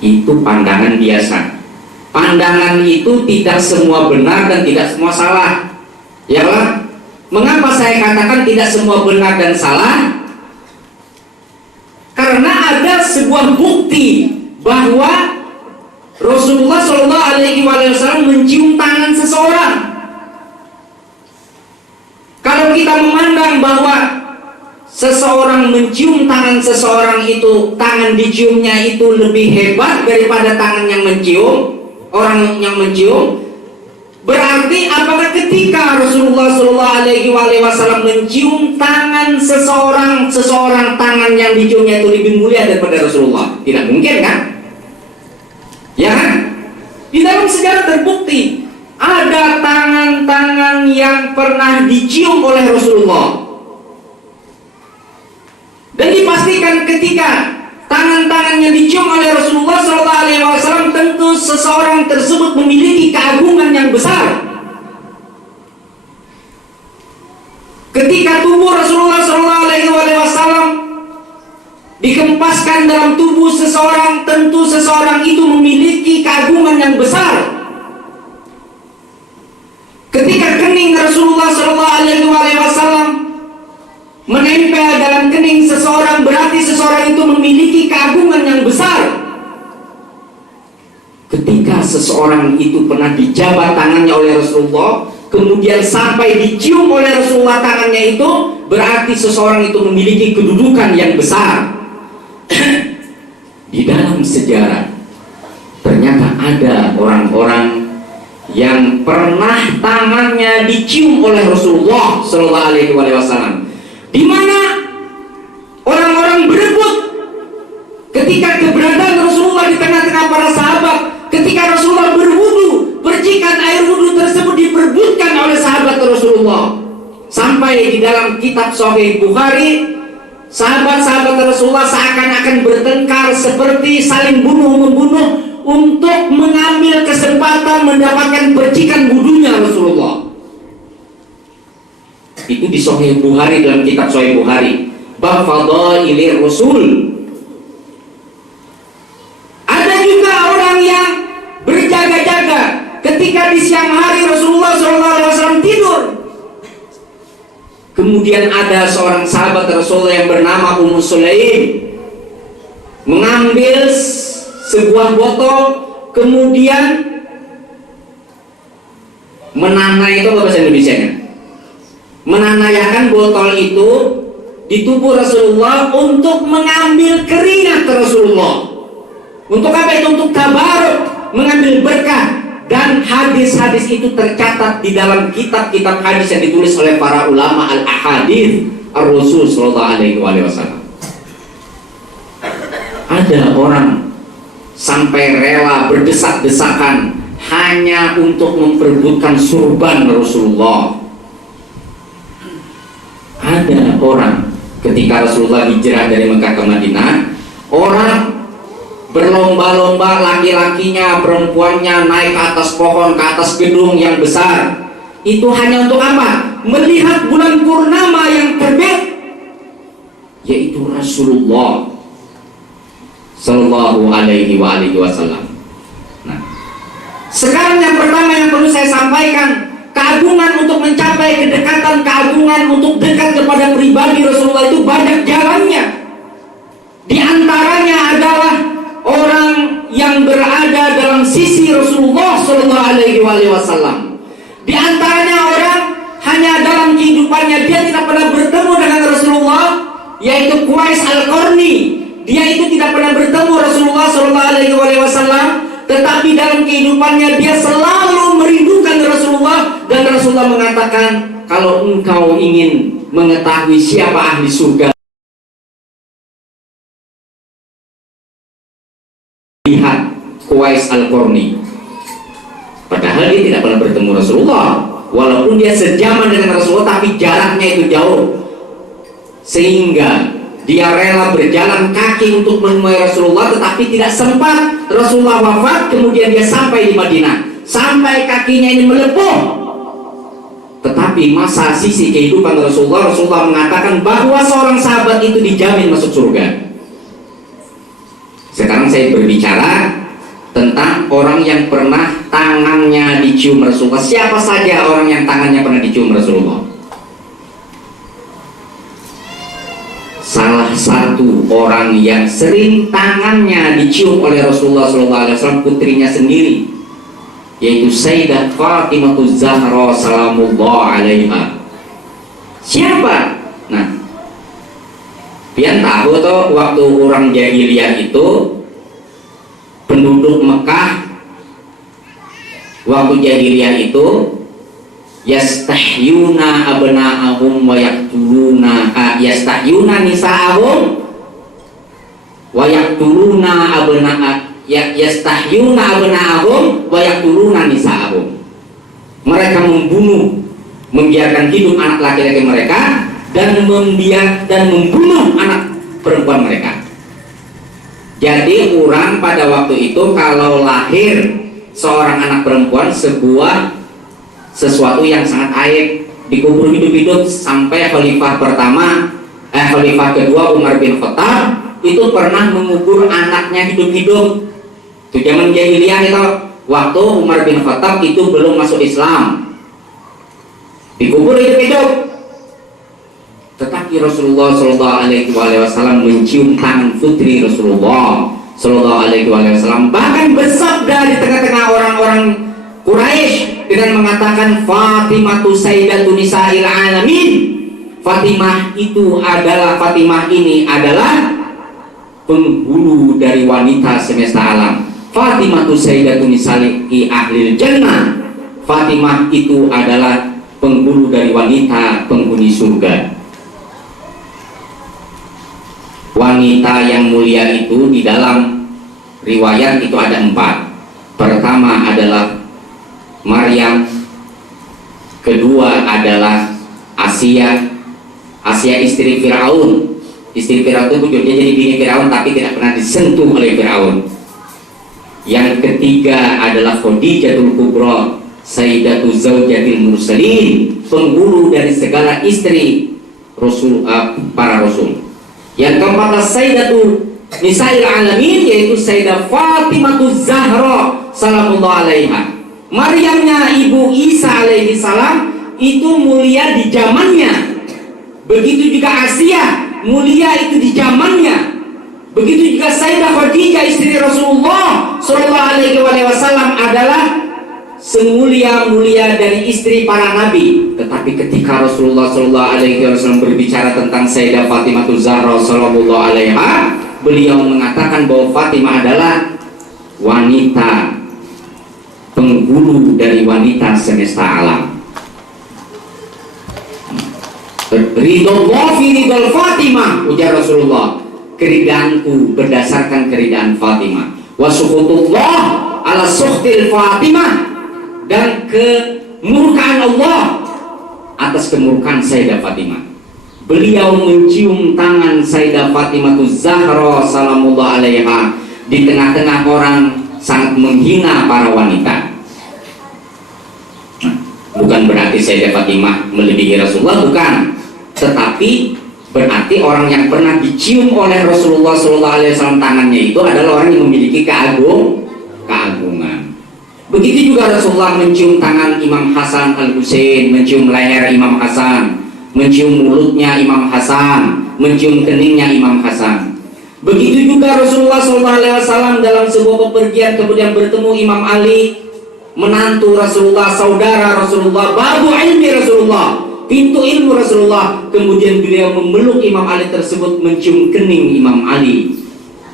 Itu pandangan biasa. Pandangan itu tidak semua benar dan tidak semua salah. Ya lah. Mengapa saya katakan tidak semua benar dan salah? Karena ada sebuah bukti bahwa Rasulullah SAW mencium tangan seseorang. Kalau kita memandang bahwa seseorang mencium tangan seseorang itu, tangan diciumnya itu lebih hebat daripada tangan yang mencium, orang yang mencium, berarti apakah ketika Rasulullah SAW mencium tangan seseorang tangan yang diciumnya itu lebih mulia daripada Rasulullah? Tidak mungkin kan? Ya kan? Di dalam sejarah terbukti ada tangan-tangan yang pernah dicium oleh Rasulullah, dan dipastikan ketika tangan-tangan yang dicium oleh Rasulullah SAW, tentu seseorang tersebut memiliki keagungan yang besar. Ketika tubuh Rasulullah SAW dikempaskan dalam tubuh seseorang, tentu seseorang itu memiliki keagungan yang besar. Ketika kening Rasulullah SAW menempel dalam kening seseorang, berarti seseorang itu memiliki keagungan yang besar. Ketika seseorang itu pernah dijabat tangannya oleh Rasulullah, kemudian sampai dicium oleh Rasulullah tangannya itu, berarti seseorang itu memiliki kedudukan yang besar. Di dalam sejarah ternyata ada orang-orang yang pernah tangannya dicium oleh Rasulullah SAW, di mana orang-orang berebut ketika keberadaan Rasulullah di tengah-tengah para sahabat. Ketika Rasulullah berwudu, percikan air wudu tersebut diperebutkan oleh sahabat Rasulullah. Sampai di dalam kitab Sahih Bukhari, sahabat-sahabat Rasulullah seakan-akan bertengkar seperti saling bunuh-membunuh untuk mengambil kesempatan mendapatkan percikan wudunya Rasulullah. Itu di Sahih Bukhari, dalam kitab Sahih Bukhari, bab fadhaili Rasul. Ada juga orang yang berjaga-jaga ketika di siang hari Rasulullah SAW tidur. Kemudian ada seorang sahabat Rasulullah yang bernama Ummu Sulaim mengambil sebuah botol, kemudian menanai, itu apa bahasa Indonesianya? Menanayakan botol itu di tubuh Rasulullah untuk mengambil keringat Rasulullah. Untuk apa itu? Untuk tabaruk, mengambil berkah. Dan hadis-hadis itu tercatat di dalam kitab-kitab hadis yang ditulis oleh para ulama al-ahadits ar-Rasul sallallahu alaihi wasallam. Ada orang sampai rela berdesak-desakan hanya untuk memperebutkan surban Rasulullah. Ada orang ketika Rasulullah hijrah dari Mekah ke Madinah, orang berlomba-lomba, laki-lakinya, perempuannya naik ke atas pohon, ke atas gedung yang besar. Itu hanya untuk apa? Melihat bulan purnama yang terbit, yaitu Rasulullah Sallallahu alaihi wasallam. Nah, sekarang yang pertama yang perlu saya sampaikan, keagungan untuk mencapai kedekatan, keagungan untuk dekat kepada pribadi Rasulullah itu banyak jalannya. Di antaranya adalah orang yang berada dalam sisi Rasulullah Sallallahu alaihi wasallam. Di antaranya orang hanya dalam kehidupannya dia tidak pernah bertemu dengan Rasulullah, yaitu Qais Al-Qarni. Dia itu tidak pernah bertemu Rasulullah Sallallahu alaihi wasallam, tetapi dalam kehidupannya dia selalu merindukan Rasulullah. Dan Rasulullah mengatakan, kalau engkau ingin mengetahui siapa ahli surga, lihat Qais Al-Qarni. Padahal dia tidak pernah bertemu Rasulullah, walaupun dia sejaman dengan Rasulullah, tapi jaraknya itu jauh, sehingga dia rela berjalan kaki untuk menemui Rasulullah, tetapi tidak sempat. Rasulullah wafat, kemudian dia sampai di Madinah, sampai kakinya ini melepuh. Tetapi masa sisi kehidupan Rasulullah mengatakan bahwa seorang sahabat itu dijamin masuk surga. Sekarang saya berbicara tentang orang yang pernah tangannya dicium Rasulullah. Siapa saja orang yang tangannya pernah dicium Rasulullah? Salah satu orang yang sering tangannya dicium oleh Rasulullah SAW, putrinya sendiri, yaitu Sayyidah Fatimah Az-Zahra salamullah alaiha. Siapa? Nah, pian tahu toh, waktu orang jahiliyah itu, penduduk Mekah waktu jahiliyah itu, yastahyuna abna'ahum wa yaqtuluna, yastahyuna nisa'ahum wa yaqtuluna yastahyuna abna'ahum wa yaqtuluna nisa'ahum. Mereka membiarkan hidup anak laki-laki mereka dan membunuh anak perempuan mereka. Jadi orang pada waktu itu kalau lahir seorang anak perempuan, sesuatu yang sangat aib, dikubur hidup-hidup. Sampai khalifah kedua Umar bin Khattab itu pernah mengubur anaknya hidup-hidup. Itu zaman jahiliyah itu, waktu Umar bin Khattab itu belum masuk Islam, dikubur hidup-hidup. Tetapi Rasulullah Sallallahu alaihi wasallam mencium tangan putri Rasulullah Sallallahu alaihi wasallam, bahkan bersabda di tengah-tengah orang-orang Quraisy dengan mengatakan, Fatimatu Sayyidatu Nisa'il Alamin. Fatimah ini adalah penghulu dari wanita semesta alam. Fatimatu Sayyidatu Nisa'il Ahlil Jannah. Fatimah itu adalah penghulu dari wanita penghuni surga. Wanita yang mulia itu di dalam riwayat itu ada 4. Pertama adalah Maryam, kedua adalah Asia istri Firaun. Istri Firaun itu wujudnya jadi bini Firaun, tapi tidak pernah disentuh oleh Firaun. Yang ketiga adalah Khadijatul Kubra, Sayyidatu Zaujatil Mursalin, penghulu dari segala istri para rasul. Yang keempat adalah Sayyidatu Nisa'il Alamin, yaitu Sayyidah Fatimah Az-Zahra salamullah alaiha. Maryamnya ibu Isa alaihi salam itu mulia di zamannya. Begitu juga Asia mulia itu di zamannya. Begitu juga Sayyidah Khadijah istri Rasulullah Sallallahu alaihi wasallam adalah semulia-mulia dari istri para nabi. Tetapi ketika Rasulullah Sallallahu alaihi wasallam berbicara tentang Sayyidah Fatimah Az-Zahra sallallahu alaiha, beliau mengatakan bahwa Fatimah adalah wanita penghulu dari wanita semesta alam. Ridho fi ridhol Fatimah, ujar Rasulullah, keridaanku berdasarkan keridaan Fatimah. Wa sukhutullah ala sukhtil Fatimah, dan kemurkaan Allah atas kemurkaan Sayyidah Fatimah. Beliau mencium tangan Sayyidah Fatimah Zahra salamullah alaiha di tengah-tengah orang sangat menghina para wanita. Bukan berarti Sayyidah Fatimah melebihi Rasulullah, bukan, tetapi berarti orang yang pernah dicium oleh Rasulullah SAW tangannya itu adalah orang yang memiliki keagungan. Begitu juga Rasulullah mencium tangan Imam Hasan Al-Husain, mencium leher Imam Hasan, mencium mulutnya Imam Hasan, mencium keningnya Imam Hasan. Begitu juga Rasulullah SAW dalam sebuah bepergian kemudian bertemu Imam Ali, menantu Rasulullah, saudara Rasulullah, babu ilmi Rasulullah, pintu ilmu Rasulullah. Kemudian beliau memeluk Imam Ali tersebut, mencium kening Imam Ali,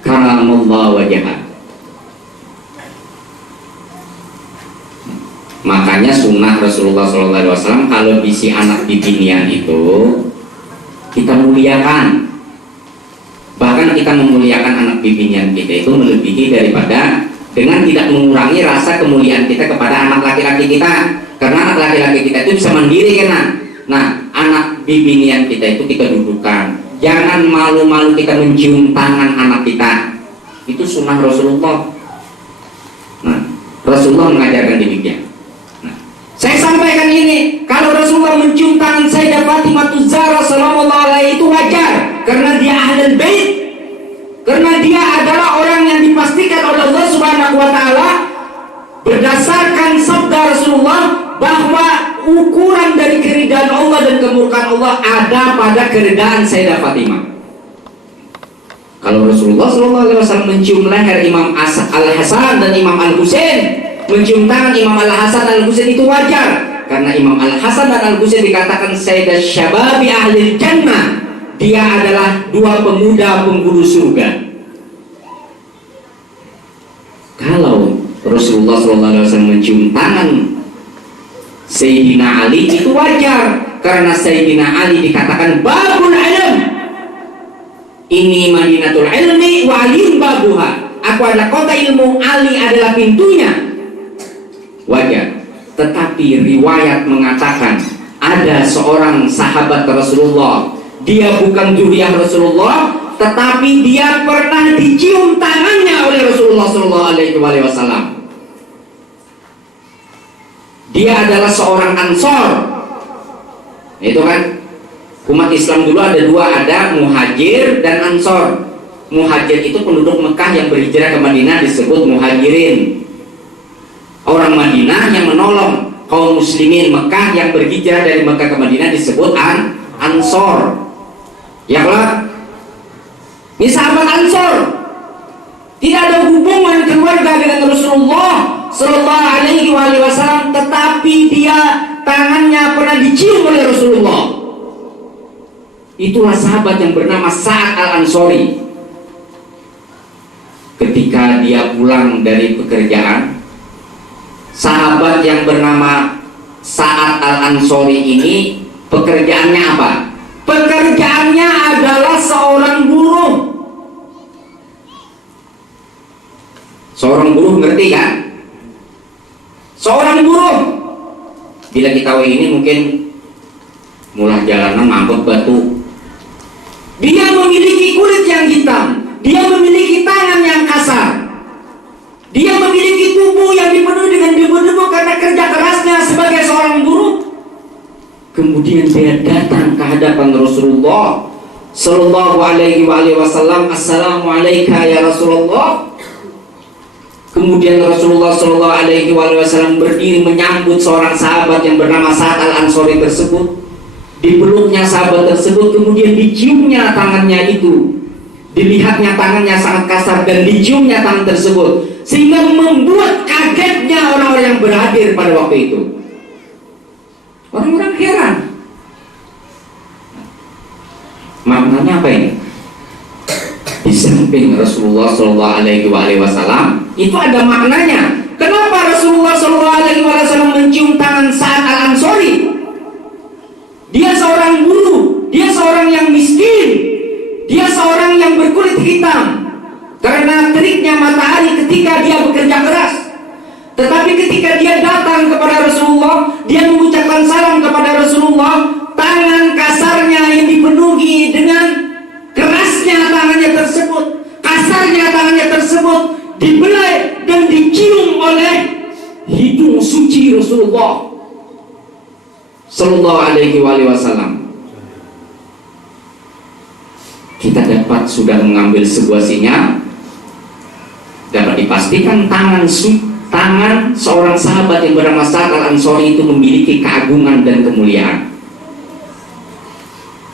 karamallahu wajhah. Makanya sunnah Rasulullah SAW, kalau bisi anak bibinian itu kita muliakan. Bahkan kita memuliakan anak bibinian kita itu melebihi daripada, dengan tidak mengurangi rasa kemuliaan kita kepada anak laki-laki kita. Karena anak laki-laki kita itu bisa mandiri kan. Nah, anak bibinian kita itu kita dudukkan. Jangan malu-malu kita mencium tangan anak kita. Itu sunnah Rasulullah. Nah, Rasulullah mengajarkan demikian. Saya sampaikan ini, kalau Rasulullah mencium tangan Sayyidah Fatimah Zahra sallallahu alaihi itu wajar, karena dia ahlul bait, karena dia adalah orang yang dipastikan oleh Allah Subhanahu wa taala berdasarkan sabda Rasulullah bahwa ukuran dari keridaan Allah dan kemurkaan Allah ada pada keridaan Sayyidah Fatimah. Kalau Rasulullah SAW mencium leher Imam Al-Hasan dan Imam Al-Husain, mencium tangan Imam Al-Hasan dan Al-Husain itu wajar, karena Imam Al-Hasan dan Al-Husain dikatakan Sayyidah Syababi Ahlil Jannah. Dia adalah dua pemuda penghulu surga. Kalau Rasulullah SAW mencium tangan Sayyidina Ali itu wajar, karena Sayyidina Ali dikatakan babul ilm, ini Madinatul ilmi wa alim babuha, aku adalah kota ilmu, Ali adalah pintunya. Wajar. Tetapi riwayat mengatakan ada seorang sahabat Rasulullah, dia bukan zuriyah Rasulullah, tetapi dia pernah dicium tangannya oleh Rasulullah SAW. Dia adalah seorang Ansor. Itu kan umat Islam dulu ada dua, ada Muhajir dan Ansor. Muhajir itu penduduk Mekah yang berhijrah ke Madinah disebut Muhajirin. Orang Madinah yang menolong kaum muslimin Mekah yang berhijrah dari Mekah ke Madinah disebut Ansor. Ya kan? Ini sahabat Ansor, tidak ada hubungan keluarga dengan Rasulullah Sallallahu Alaihi Wasallam, tetapi dia tangannya pernah dicium oleh Rasulullah. Itulah sahabat yang bernama Sa'ad Al-Ansori. Ketika dia pulang dari pekerjaan, sahabat yang bernama Sa'ad Al-Ansori ini pekerjaannya apa? Pekerjaannya adalah seorang buruh. Seorang buruh, ngerti kan? Seorang buruh. Bila kita tahu ini mungkin mulai jalanan mangkok batu. Dia memiliki kulit yang hitam, dia memiliki tangan yang kasar, dia memiliki tubuh yang dipenuhi dengan debu-debu karena kerja kerasnya sebagai seorang buruh. Kemudian dia datang ke hadapan Rasulullah Sallallahu Alaihi Wasallam. Assalamualaikum ya Rasulullah. Kemudian Rasulullah Sallallahu Alaihi Wasallam berdiri menyambut seorang sahabat yang bernama Sa'ad Al-Ansori tersebut. Dipeluknya sahabat tersebut, kemudian diciumnya tangannya itu. Dilihatnya tangannya sangat kasar dan diciumnya tangan tersebut, sehingga membuat kagetnya orang-orang yang berhadir pada waktu itu. Orang-orang heran. Maknanya apa ini? Di samping Rasulullah Shallallahu Alaihi Wasallam itu ada maknanya. Kenapa Rasulullah Shallallahu Alaihi Wasallam mencium tangan Sa'ad Al-Ansori? Dia seorang buruh, dia seorang yang miskin, dia seorang yang berkulit hitam karena teriknya matahari ketika dia bekerja keras. Tetapi ketika dia datang kepada Rasulullah, dia mengucapkan salam kepada Rasulullah, tangan kasarnya yang dipenuhi dengan kerasnya tangannya tersebut, kasarnya tangannya tersebut dibelai dan dicium oleh hidung suci Rasulullah Sallallahu Alaihi Wasallam. Kita dapat sudah mengambil sebuah sinyal, dapat dipastikan tangan seorang sahabat yang bernama Sa'ad Al-Ansori itu memiliki keagungan dan kemuliaan.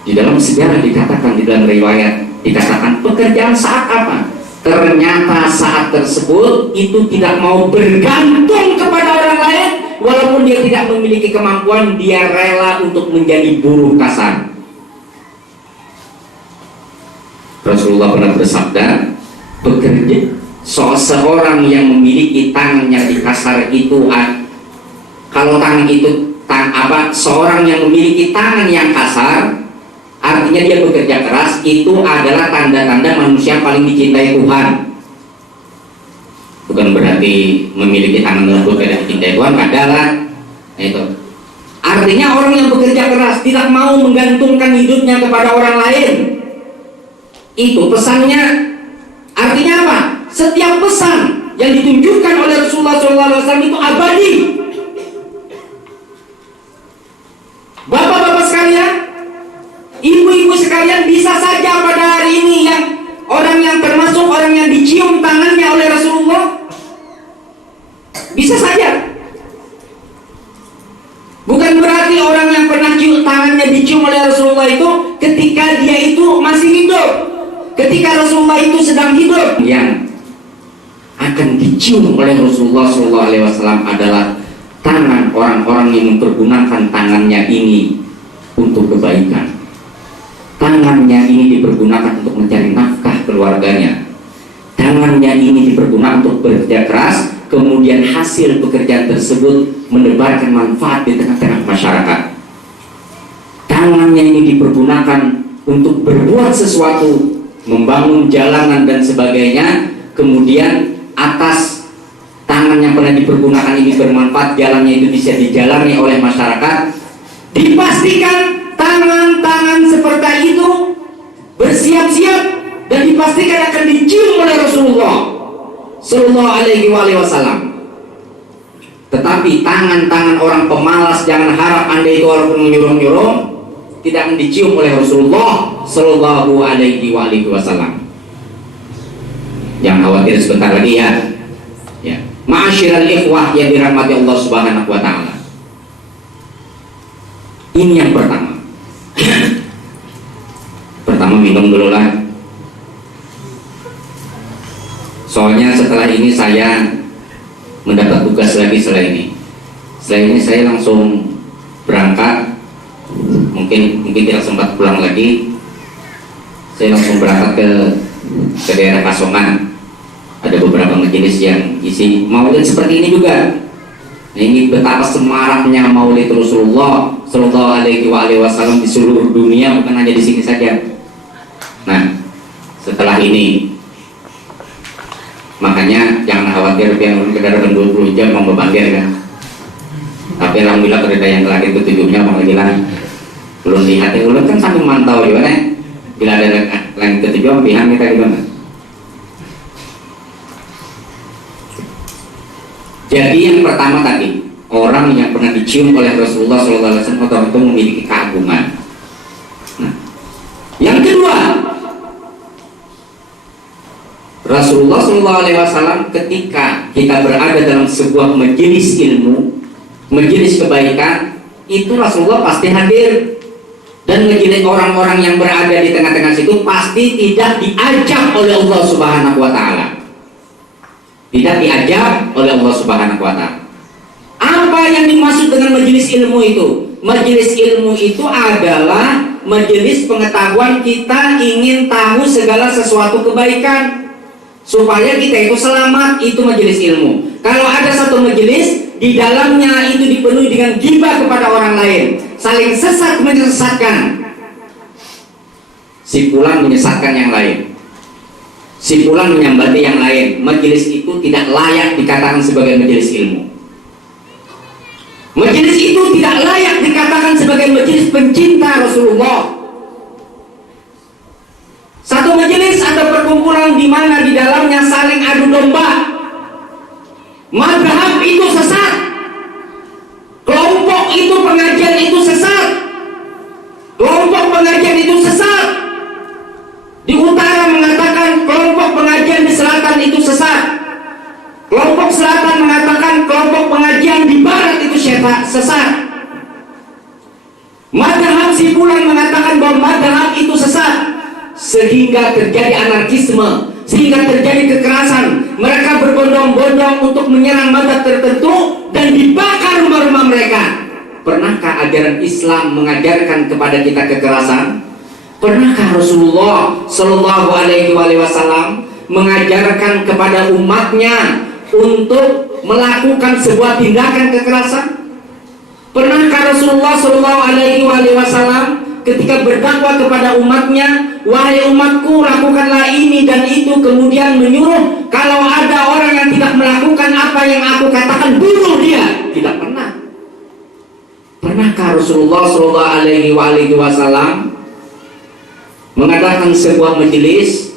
Di dalam sejarah dikatakan, di dalam riwayat dikatakan pekerjaan Sa'ad apa? Ternyata saat tersebut itu tidak mau bergantung kepada orang lain, walaupun dia tidak memiliki kemampuan, dia rela untuk menjadi buruh kasar. Rasulullah pernah bersabda, seorang yang memiliki tangan yang kasar itu, kalau tangan itu seorang yang memiliki tangan yang kasar, artinya dia bekerja keras, itu adalah tanda-tanda manusia paling dicintai Tuhan. Bukan berarti memiliki tangan lembut tidak dicintai Tuhan, adalah itu. Artinya orang yang bekerja keras tidak mau menggantungkan hidupnya kepada orang lain. Itu pesannya. Artinya apa? Setiap pesan yang ditunjukkan oleh Rasulullah SAW itu abadi. Bapak-bapak sekalian, ibu-ibu sekalian, bisa saja pada hari ini yang orang yang termasuk orang yang dicium tangannya oleh Rasulullah, bisa saja. Bukan berarti orang yang pernah cium tangannya dicium oleh Rasulullah itu ketika dia itu masih hidup, ketika Rasulullah itu sedang hidup. Yang akan dicium oleh Rasulullah SAW adalah tangan orang-orang yang mempergunakan tangannya ini untuk kebaikan. Tangannya ini dipergunakan untuk mencari nafkah keluarganya. Tangannya ini dipergunakan untuk bekerja keras, kemudian hasil pekerjaan tersebut menebarkan manfaat di tengah-tengah masyarakat. Tangannya ini dipergunakan untuk berbuat sesuatu, membangun jalanan dan sebagainya, kemudian atas tangan yang pernah dipergunakan ini bermanfaat, jalannya itu bisa dijalani oleh masyarakat. Dipastikan tangan-tangan seperti itu bersiap-siap dan dipastikan akan dicium oleh Rasulullah Sallallahu Alaihi Wasallam. Tetapi tangan-tangan orang pemalas, jangan harap Anda itu walaupun menyuruh-nyuruh tidak akan dicium oleh Rasulullah Sallallahu Alaihi Wasallam. Jangan khawatir, sebentar lagi ya. Ma'asyiral ikhwah yang dirahmati Allah Subhanahu wa taala. Ini yang pertama. Pertama minum dulu lah. Soalnya setelah ini saya mendapat tugas lagi setelah ini. Setelah ini saya langsung berangkat. Mungkin tidak sempat pulang lagi. Saya langsung berangkat ke daerah Kasongan. Ada beberapa majelis yang isi maulid seperti ini juga. Nah, ini betapa semaraknya maulid Rasulullah Sallallahu Alaihi Wasallam di seluruh dunia, bukan hanya di sini saja. Nah, setelah ini, makanya jangan khawatir yang kendaraan 20 jam mau berbangkir kan. Tapi alhamdulillah kereta yang terakhir ketujuhnya panggilan belum lihat, ulun kan sambil mantau juga nih. Bila ada yang ketujuh, pihak kita gimana? Jadi yang pertama tadi, orang yang pernah dicium oleh Rasulullah SAW, orang itu memiliki keagungan. Nah, yang kedua, Rasulullah SAW ketika kita berada dalam sebuah majelis ilmu, majelis kebaikan, itu Rasulullah pasti hadir. Dan majelis orang-orang yang berada di tengah-tengah situ pasti tidak diajak oleh Allah Subhanahu wa taala. Tidak diajak oleh Allah Subhanahu wa taala. Apa yang dimaksud dengan majelis ilmu itu? Majelis ilmu itu adalah majelis pengetahuan, kita ingin tahu segala sesuatu kebaikan supaya kita itu selamat, itu majelis ilmu. Kalau ada satu majelis di dalamnya itu dipenuhi dengan ghibah kepada orang lain, saling sesat menyesatkan, si fulan menyesatkan yang lain, si fulan menyambati yang lain, majelis itu tidak layak dikatakan sebagai majelis ilmu. Majelis itu tidak layak dikatakan sebagai majelis pencinta Rasulullah. Satu majelis atau perkumpulan di mana di dalamnya saling adu domba, mazhab itu sesat, kelompok itu pengajian itu sesat, kelompok pengajian itu sesat. Di utara mengatakan kelompok pengajian di selatan itu sesat, kelompok selatan mengatakan kelompok pengajian di barat itu sesat. Mazhab si fulan mengatakan bahwa mazhab itu sesat, sehingga terjadi anarkisme, sehingga terjadi kekerasan. Mereka berbondong-bondong untuk menyerang mazhab tertentu dan dibakar rumah-rumah mereka. Pernahkah ajaran Islam mengajarkan kepada kita kekerasan? Pernahkah Rasulullah Shallallahu Alaihi Wasallam mengajarkan kepada umatnya untuk melakukan sebuah tindakan kekerasan? Pernahkah Rasulullah Shallallahu Alaihi Wasallam ketika berdakwah kepada umatnya, wahai umatku, lakukanlah ini dan itu, kemudian menyuruh kalau ada orang yang tidak melakukan apa yang aku katakan, bunuh dia? Tidak pernah. Pernahkah Rasulullah Shallallahu Alaihi Wasallam mengadakan sebuah majelis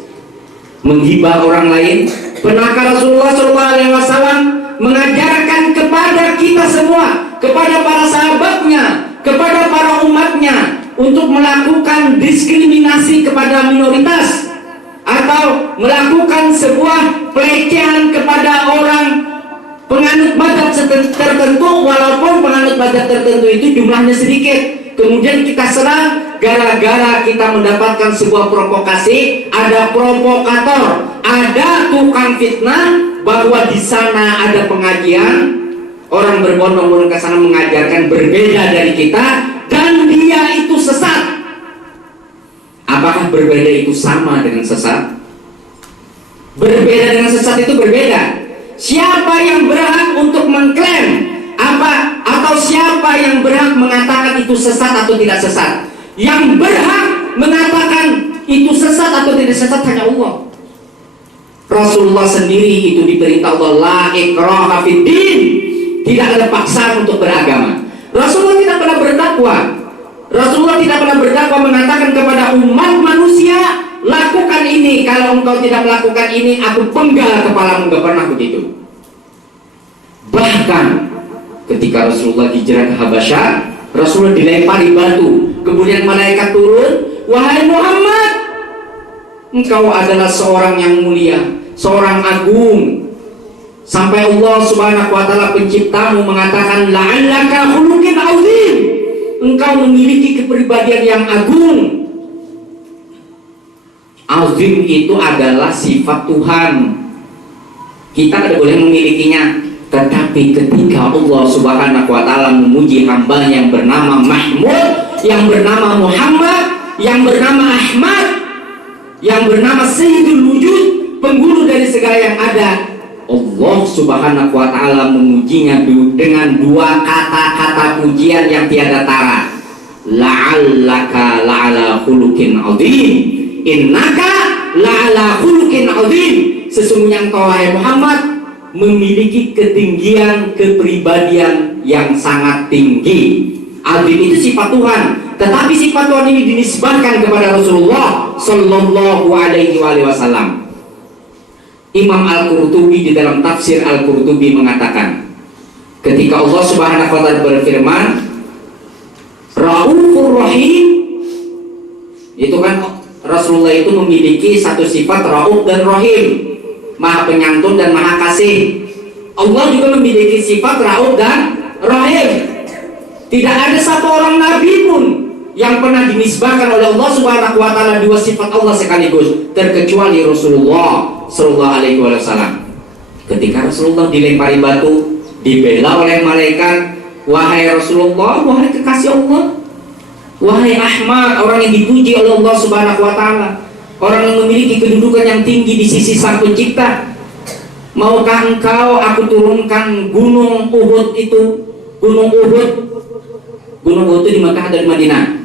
menghibah orang lain? Pernahkah Rasulullah SAW mengajarkan kepada kita semua, kepada para sahabatnya, kepada para umatnya, untuk melakukan diskriminasi kepada minoritas atau melakukan sebuah pelecehan kepada orang penganut mazhab tertentu, walaupun penganut mazhab tertentu itu jumlahnya sedikit, kemudian kita serang gara-gara kita mendapatkan sebuah provokasi, ada provokator, ada tukang fitnah bahwa di sana ada pengajian, orang berbondong-bondong ke sana mengajarkan berbeda dari kita dan dia itu sesat. Apakah berbeda itu sama dengan sesat? Berbeda dengan sesat itu berbeda. Siapa yang berhak untuk mengklaim apa, atau siapa yang berhak mengatakan itu sesat atau tidak sesat? Yang berhak mengatakan itu sesat atau tidak sesat hanya Allah. Rasulullah sendiri itu diperintah Allah, la ikraha fid din, tidak ada paksaan untuk beragama. Rasulullah tidak pernah berdakwah, Rasulullah tidak pernah berdakwah mengatakan kepada umat manusia, lakukan ini, kalau engkau tidak melakukan ini aku penggal kepalamu. Enggak pernah begitu. Bahkan ketika Rasulullah hijrah ke Habasyah, Rasulullah dilempari batu, kemudian malaikat turun, wahai Muhammad, engkau adalah seorang yang mulia, seorang agung, sampai Allah Subhanahu wa taala penciptamu mengatakan la'allaka khuluqin azim, engkau memiliki kepribadian yang agung. Azim itu adalah sifat Tuhan, kita tidak boleh memilikinya. Tetapi ketika Allah Subhanahu wa taala memuji hamba yang bernama Mahmud, yang bernama Muhammad, yang bernama Ahmad, yang bernama Sayyidul Wujud, penghulu dari segala yang ada, Allah Subhanahu wa taala memujinya dengan dua kata-kata pujian yang tiada tara. La'allaka la'ala khuluqin azim, innaka la'ala khuluqin azim, sesungguhnya engkau wahai Muhammad memiliki ketinggian kepribadian yang sangat tinggi. Azim itu sifat Tuhan, tetapi sifat Tuhan ini dinisbahkan kepada Rasulullah Sallallahu Alaihi Wasallam. Imam Al-Qurtubi di dalam tafsir Al-Qurtubi mengatakan, ketika Allah Subhanahu wa taala berfirman Raufur Rahim, itu kan Rasulullah itu memiliki satu sifat Rauf dan Rahim, Maha Penyantun dan Maha Kasih. Allah juga memiliki sifat Rauf dan Rahim. Tidak ada satu orang nabi pun yang pernah dinisbahkan oleh Allah Subhanahu wa taala dua sifat Allah sekaligus, terkecuali Rasulullah Sallallahu Alaihi Wasallam. Ketika Rasulullah dilempari batu, dibela oleh malaikat, wahai Rasulullah, wahai kekasih Allah, Wahai Ahmad, orang yang dipuji oleh Allah Subhanahu wa taala, orang yang memiliki kedudukan yang tinggi di sisi Sang Pencipta, maukah engkau aku turunkan gunung Uhud itu? Gunung Uhud itu di Makkah dan Madinah.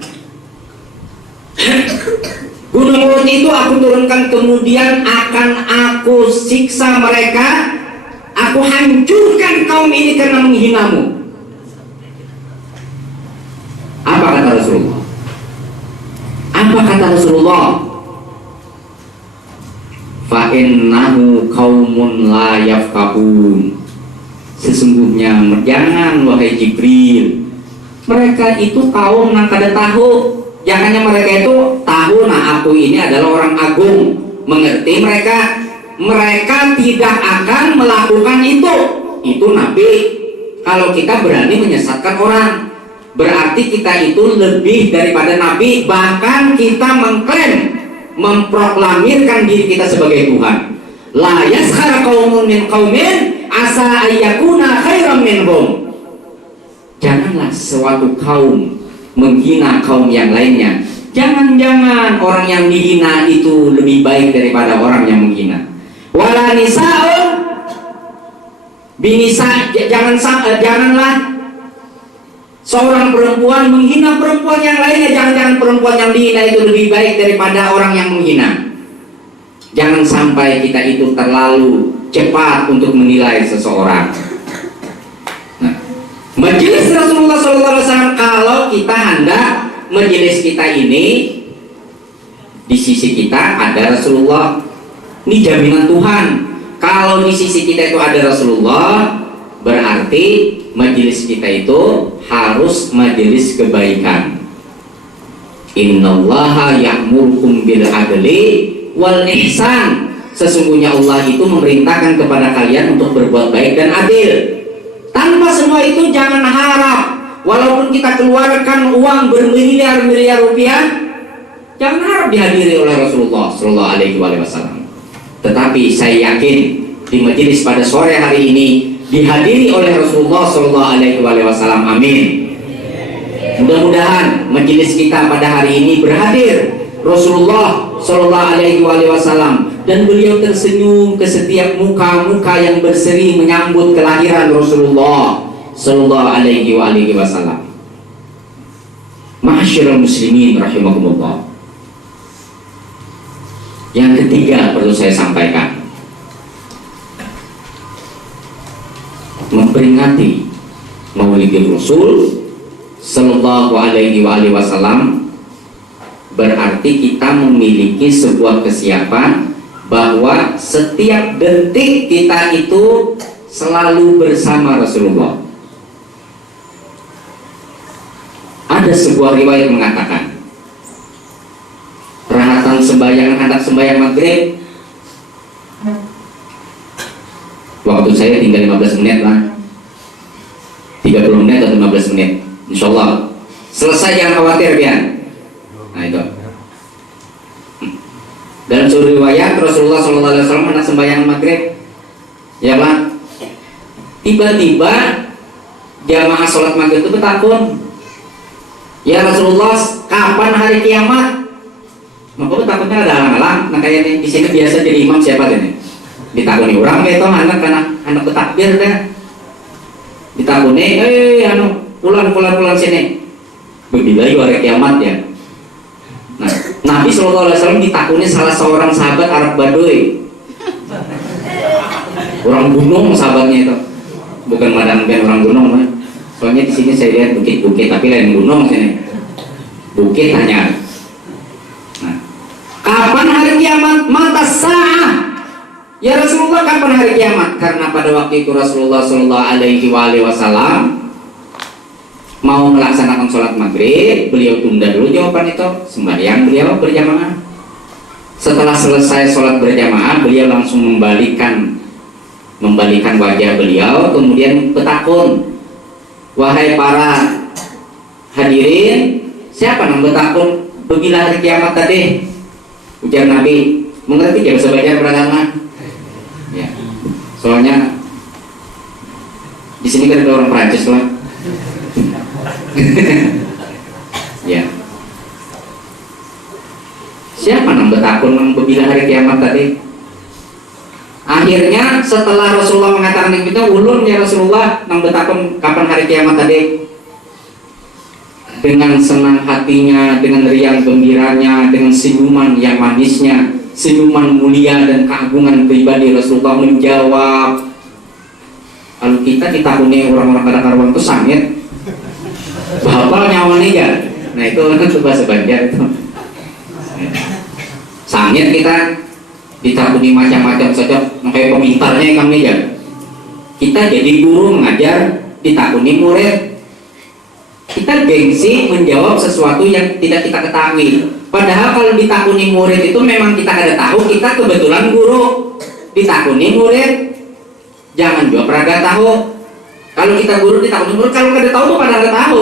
Gunung Uhud itu aku turunkan, kemudian akan aku siksa mereka, aku hancurkan kaum ini karena menghinamu. Apa kata Rasulullah? Apa kata Rasulullah? Fa'innahu qaumun la yafqahun. Sesungguhnya, jangan wahai Jibril, mereka itu kaum yang kada tahu. Jangannya mereka itu tahu, nah aku ini adalah orang agung, mengerti mereka tidak akan melakukan itu. Itu Nabi. Kalau kita berani menyesatkan orang, berarti kita itu lebih daripada Nabi. Bahkan kita mengklaim, memproklamirkan diri kita sebagai Tuhan. La yaskhar qaumun min qaumin asa ayyakuna khairan minhum. Janganlah suatu kaum menghina kaum yang lainnya. Jangan-jangan orang yang dihina itu lebih baik daripada orang yang menghina. Wala nisa'un binisa, janganlah seorang perempuan menghina perempuan yang lainnya. Jangan-jangan perempuan yang dihina itu lebih baik daripada orang yang menghina. Jangan sampai kita itu terlalu cepat untuk menilai seseorang. Nah, majelis Rasulullah SAW, kalau kita hendak majelis kita ini di sisi kita ada Rasulullah, ini jaminan Tuhan. Kalau di sisi kita itu ada Rasulullah, berarti majelis kita itu harus majelis kebaikan. Innallaha ya'murukum bil adli wal ihsan. Sesungguhnya Allah itu memerintahkan kepada kalian untuk berbuat baik dan adil. Tanpa semua itu jangan harap, walaupun kita keluarkan uang bermiliar-miliar rupiah, jangan harap dihadiri oleh Rasulullah Sallallahu Alaihi Wasallam. Tetapi saya yakin di majelis pada sore hari ini dihadiri oleh Rasulullah Sallallahu Alaihi Wasallam. Amin. Mudah-mudahan majelis kita pada hari ini berhadir Rasulullah Sallallahu Alaihi Wasallam, dan beliau tersenyum ke setiap muka-muka yang berseri menyambut kelahiran Rasulullah Sallallahu Alaihi Wasallam. Ma'asyiral muslimin rahimakumullah. Yang ketiga perlu saya sampaikan, memperingati Maulidil Rasul Sallallahu Alaihi Wasallam berarti kita memiliki sebuah kesiapan bahwa setiap detik kita itu selalu bersama Rasulullah. Ada sebuah riwayat mengatakan, perhatian sembahyang, hendak sembahyang maghrib, waktu saya tinggal 15 menit lah, 30 menit atau 15 menit, insya Allah selesai, jangan khawatir ya. Nah itu dalam suatu riwayat Rasulullah SAW hendak sembahyang maghrib, ya Pak, tiba-tiba jamaah sholat maghrib itu bertakun, ya Rasulullah, kapan hari kiamat? Maka takutnya ada halang-halang. Nah kayak di sini biasa jadi imam siapa ini? Ditakuni orang itu anak bertakbir deh. Ditakuni, pulang sini. Begitu hari kiamat ya. Nah, Nabi SAW ditakuni salah seorang sahabat Arab Baduy. Orang gunung sahabatnya itu. Bukan madam ben orang gunung, soalnya di sini saya lihat bukit-bukit, tapi lain gunung sini. Bukit hanya. Nah, kapan hari kiamat? Mata sa'ah. Ya Rasulullah, kapan hari kiamat? Karena pada waktu itu Rasulullah Sallallahu Alaihi Wasallam mau melaksanakan sholat maghrib, beliau tunda dulu jawaban itu, sembahyang beliau berjamaah. Setelah selesai sholat berjamaah, beliau langsung membalikan wajah beliau, kemudian bertakun, wahai para hadirin, siapa yang bertakun? Begila hari kiamat tadi, ujar Nabi. Mengerti dia bisa baca beragama? Ya, soalnya di sini kan ada orang Prancis lah. Ya, bila hari kiamat tadi. Akhirnya setelah Rasulullah mengatakan itu, ulun ya Rasulullah nang betakun kapan hari kiamat tadi. Dengan senang hatinya, dengan riang gembiranya, dengan senyuman yang manisnya, senyuman mulia dan keagungan pribadi, Rasulullah menjawab. Kalau kita ditahuni orang-orang pada karuan itu sangit, bapak nyawa nih ya. Nah itu bahasa Banjar itu. Sangit kita ditahuni macam-macam saja, kayak pemintarnya kami ya. Kita jadi guru mengajar, ditahuni murid. Kita gengsi menjawab sesuatu yang tidak kita ketahui. Padahal kalau ditakuni murid itu memang kita ada tahu, kita kebetulan guru. Ditakuni murid, jangan juga pernah tahu. Kalau kita guru ditakuni murid, kalau nggak ada tahu pada ada tahu.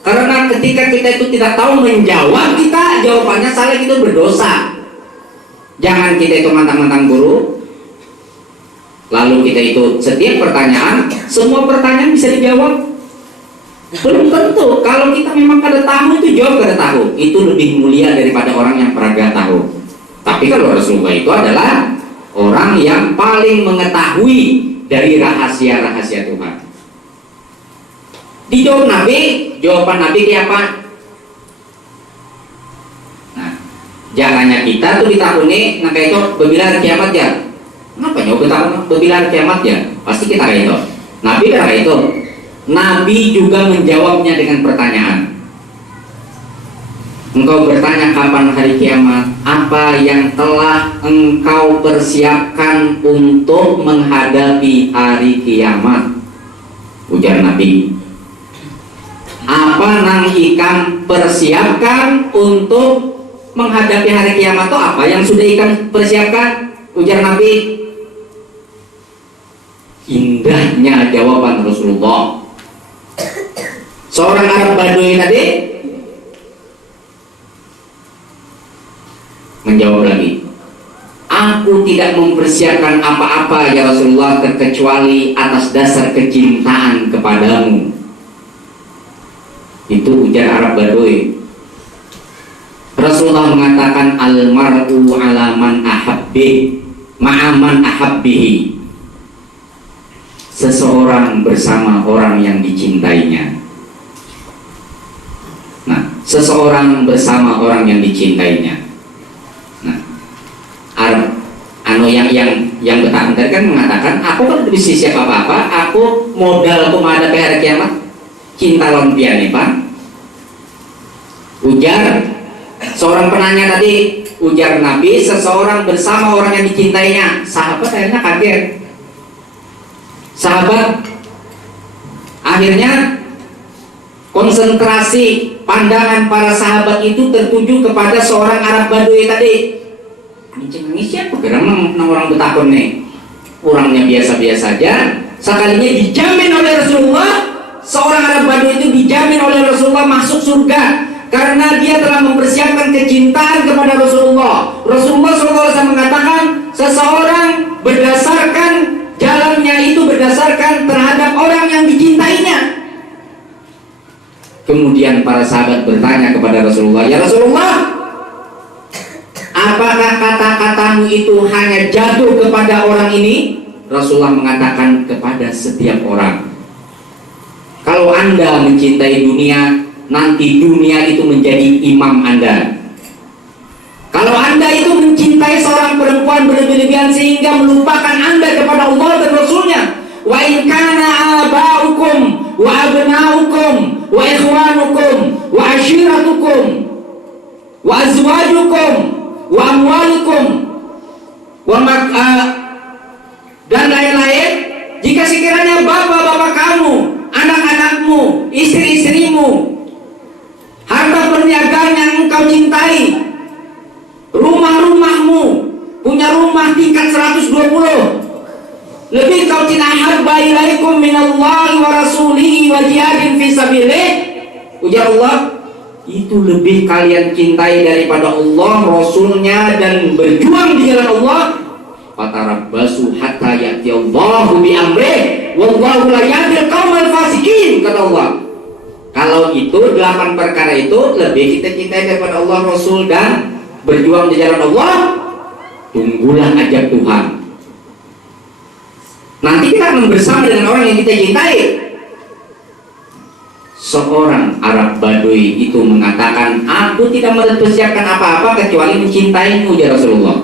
Karena ketika kita itu tidak tahu menjawab, kita jawabannya salah, itu berdosa. Jangan kita itu mantang-mantang guru. Lalu kita itu setiap pertanyaan, semua pertanyaan bisa dijawab. Belum tentu. Kalau kita memang kada tahu itu jawab kada tahu, itu lebih mulia daripada orang yang peraga tahu. Tapi kalau Rasulullah itu adalah orang yang paling mengetahui dari rahasia-rahasia Tuhan. Dijawab Nabi, jawaban Nabi kayak apa? Nah, jangannya kita tuh ditahuni, nah kayak itu bebilah kiamat ya. Kenapa nyoba tahun bebilah kiamat ya? Pasti kita kayak itu. Nabi kan kayak itu. Nabi juga menjawabnya dengan pertanyaan. Engkau bertanya kapan hari kiamat? Apa yang telah engkau persiapkan untuk menghadapi hari kiamat? Ujar Nabi. Apa nang ikan persiapkan untuk menghadapi hari kiamat itu apa yang sudah ikan persiapkan? Ujar Nabi. Indahnya jawaban Rasulullah. Seorang Arab Badui tadi menjawab lagi, aku tidak mempersiapkan apa-apa ya Rasulullah kecuali atas dasar kecintaan kepadamu. Itu ujar Arab Badui. Rasulullah mengatakan al-mar'u ala man ahabbi ma'aman ahabbihi. Seseorang bersama orang yang dicintainya. Nah, seseorang bersama orang yang dicintainya. Nah, yang bertahan tadi kan mengatakan, aku kan bisa siapa apa-apa, aku modal aku menghadapi hari kiamat, cinta lawan piani Pak. Ujar seorang penanya tadi, ujar Nabi, seseorang bersama orang yang dicintainya. Sahabat akhirnya kaget. Sahabat akhirnya konsentrasi pandangan para sahabat itu tertuju kepada seorang Arab Badui tadi. Ini siapa? Karena orang betakon nih, orangnya biasa-biasa saja. Sekalinya dijamin oleh Rasulullah, seorang Arab Badui itu dijamin oleh Rasulullah masuk surga karena dia telah mempersiapkan kecintaan kepada Rasulullah. Rasulullah SAW mengatakan seseorang berdasarkan jalannya itu berdasarkan terhadap orang yang dicintainya. Kemudian para sahabat bertanya kepada Rasulullah, ya Rasulullah, apakah kata-katamu itu hanya jatuh kepada orang ini? Rasulullah mengatakan kepada setiap orang. Kalau Anda mencintai dunia, nanti dunia itu menjadi imam Anda. Kalau Anda itu mencintai seorang perempuan berlebihan sehingga melupakan Anda kepada Allah dan Rasulnya, wa in kana aba'ukum wa abna'ukum wa ikhwanukum wa ashiratukum wa azwajukum wa amwalukum wa dan lain-lain, jika sekiranya bapak-bapak kamu, anak-anakmu, istri-istrimu, harta perniagaan yang engkau cintai, rumah-rumahmu, punya rumah tingkat 120, lebih kau cintai habba ilaikum minallahi wa rasulihi wa jihadin fi sabilih, ujar Allah, itu lebih kalian cintai daripada Allah, Rasulnya, dan berjuang di jalan Allah. Fatarabbasu hatta ya'ti Allahu bi amrih wallahu la yahdil qaumal fasikin, kata Allah. Kalau itu 8 perkara itu lebih kita cintai daripada Allah, Rasul, dan berjuang di jalan Allah, tunggulah ajab Tuhan. Nanti kita akan bersama dengan orang yang kita cintai. Seorang Arab Badui itu mengatakan, aku tidak mempersiapkan apa-apa kecuali mencintaimu ya Rasulullah.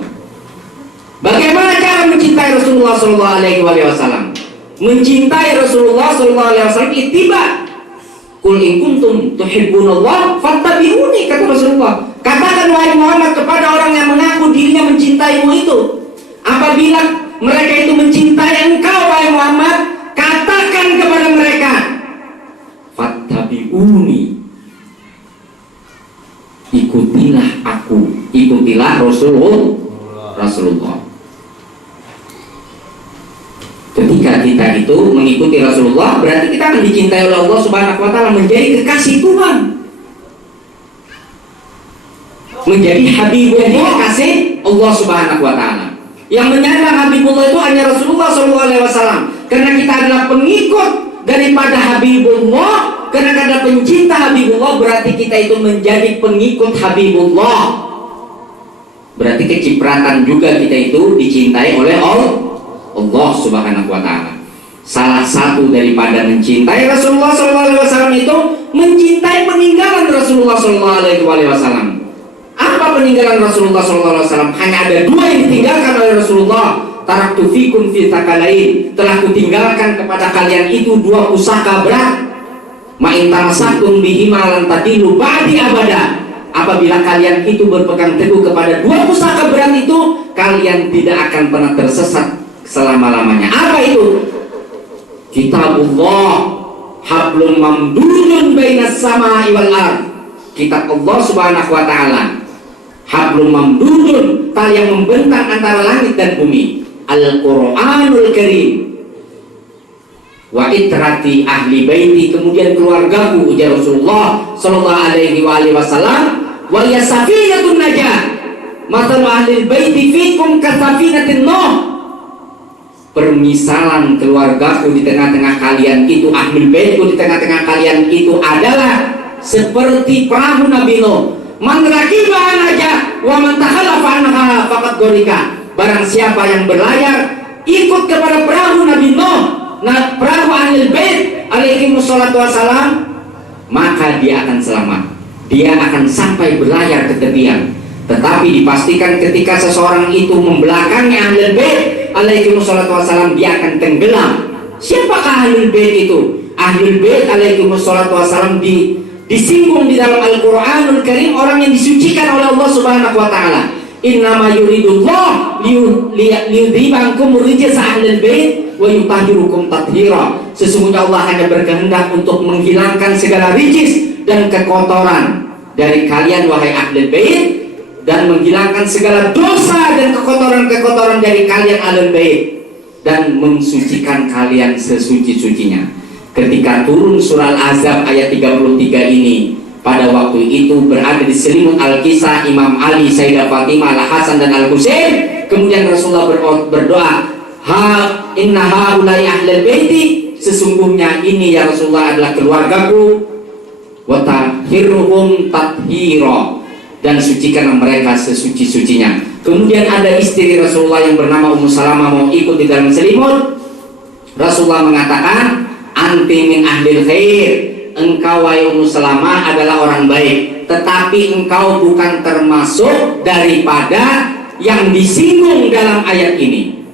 Bagaimana cara mencintai Rasulullah Sallallahu Alaihi Wasallam? Mencintai Rasulullah Sallallahu Alaihi Wasallam ittiba. Qul in kuntum tuhibbunallah fattabi'uni, kata Rasulullah. Katakan wahai Muhammad kepada orang yang mengaku dirinya mencintaimu itu, apabila mereka itu mencintai engkau wahai Muhammad, katakan kepada mereka, fattabi'uni, ikutilah aku, ikutilah Rasulullah. Ketika kita itu mengikuti Rasulullah, berarti kita akan dicintai oleh Allah Subhanahu wa Ta'ala, menjadi kekasih Tuhan, menjadi Habibullah, kasih Allah Subhanahu wa Ta'ala. Yang menyandang Habibullah itu hanya Rasulullah Sallallahu Alaihi Wasallam, karena kita adalah pengikut daripada Habibullah. Karena ada pencinta Habibullah, berarti kita itu menjadi pengikut Habibullah. Berarti kecipratan juga kita itu dicintai oleh Allah Subhanahu wa Ta'ala. Salah satu daripada mencintai Rasulullah Sallallahu Alaihi Wasallam itu mencintai peninggalan Rasulullah Sallallahu Alaihi Wasallam. Apa peninggalan Rasulullah Sallallahu Alaihi Wasallam? Hanya ada dua yang ditinggalkan oleh Rasulullah. Taraktu fikum fi thaqalain, telah kutinggalkan kepada kalian itu dua pusaka berat. Ma'in tamassaktum bihima lan tadillu ba'di abada. Apabila kalian itu berpegang teguh kepada dua pusaka berat itu, kalian tidak akan pernah tersesat selama-lamanya. Apa itu? Kitabullah, hablum mamdudun bainas samai wal ard. Kitab Allah Subhanahu wa Ta'ala, hablum mamdudun, tali yang membentang antara langit dan bumi. Al-Quranul Karim. Wa itrati ahli baiti, kemudian keluargaku, ujar Rasulullah Sallallahu Alaihi Wasallam, wa ya safinatun najah, matal ahli baiti fikum kasafinatin Nuh. Permisalan keluargaku di tengah-tengah kalian itu, ahli baitku di tengah-tengah kalian itu adalah seperti perahu Nabi Nuh. Man rakiba najah wa man takhalafa anha faqad gharika. Barang siapa yang berlayar ikut kepada perahu Nabi Nuh, nah perahu Ahlul Bait alaihi wassalatu wassalam, maka dia akan selamat, dia akan sampai berlayar ke tepian. Tetapi dipastikan ketika seseorang itu membelakangi Ahlul Bait alaihi wassalatu wassalam, dia akan tenggelam. Siapakah Ahlul Bait itu? Ahlul Bait alaihi wassalatu wassalam disinggung di dalam Al-Quranul Karim, orang yang disucikan oleh Allah Subhanahu wa Ta'ala. Innama yuridullah liyudhibankum rijsa ahlil bait wa yutahhirukum tathira. Sesungguhnya Allah hanya berkehendak untuk menghilangkan segala rijis dan kekotoran dari kalian wahai ahlul bait, dan menghilangkan segala dosa dan kekotoran-kekotoran dari kalian ahlul bait, dan mensucikan kalian sesuci-sucinya. Ketika turun surah Al-Ahzab ayat 33 ini, pada waktu itu berada di selimut Al-Kisah Imam Ali, Sayyidah Fatimah, Al-Hasan dan Al-Husain. Kemudian Rasulullah berdoa, inna haulai ahlul baiti, sesungguhnya ini ya Rasulullah adalah keluargaku, wa tahhirhum tathira, dan sucikan mereka sesuci-sucinya. Kemudian ada istri Rasulullah yang bernama Ummu Salamah mau ikut di dalam selimut. Rasulullah mengatakan, anti min ahlil khair, engkau wahai Ummu Salamah adalah orang baik, tetapi engkau bukan termasuk daripada yang disinggung dalam ayat ini.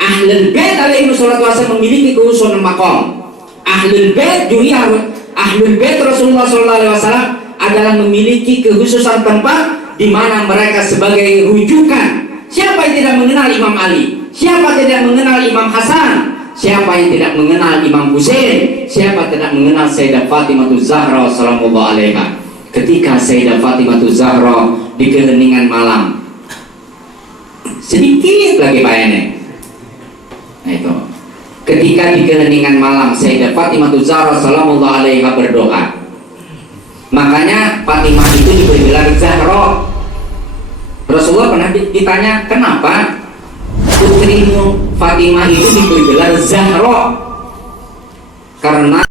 Ahlul Bait alaihi wasallam memiliki khususan maqam. Ahlul Bait juga, Ahlul Bait Rasulullah sallallahu alaihi wasallam adalah memiliki kekhususan tempat di mana mereka sebagai rujukan. Siapa yang tidak mengenal Imam Ali? Siapa yang tidak mengenal Imam Hasan? Siapa yang tidak mengenal Imam Husain? Siapa tidak mengenal Sayyidah Fatimah Zahra sallallahu alaiha? Ketika Sayyidah Fatimah Zahra di keheningan malam, sedikit lagi Pak Ene. Nah itu, ketika di keheningan malam Sayyidah Fatimah Zahra sallallahu alaiha berdoa. Makanya Fatimah itu diberi gelar Zahra. Rasulullah pernah ditanya, kenapa putrimu Fatimah itu diberi gelar Zahra? Karena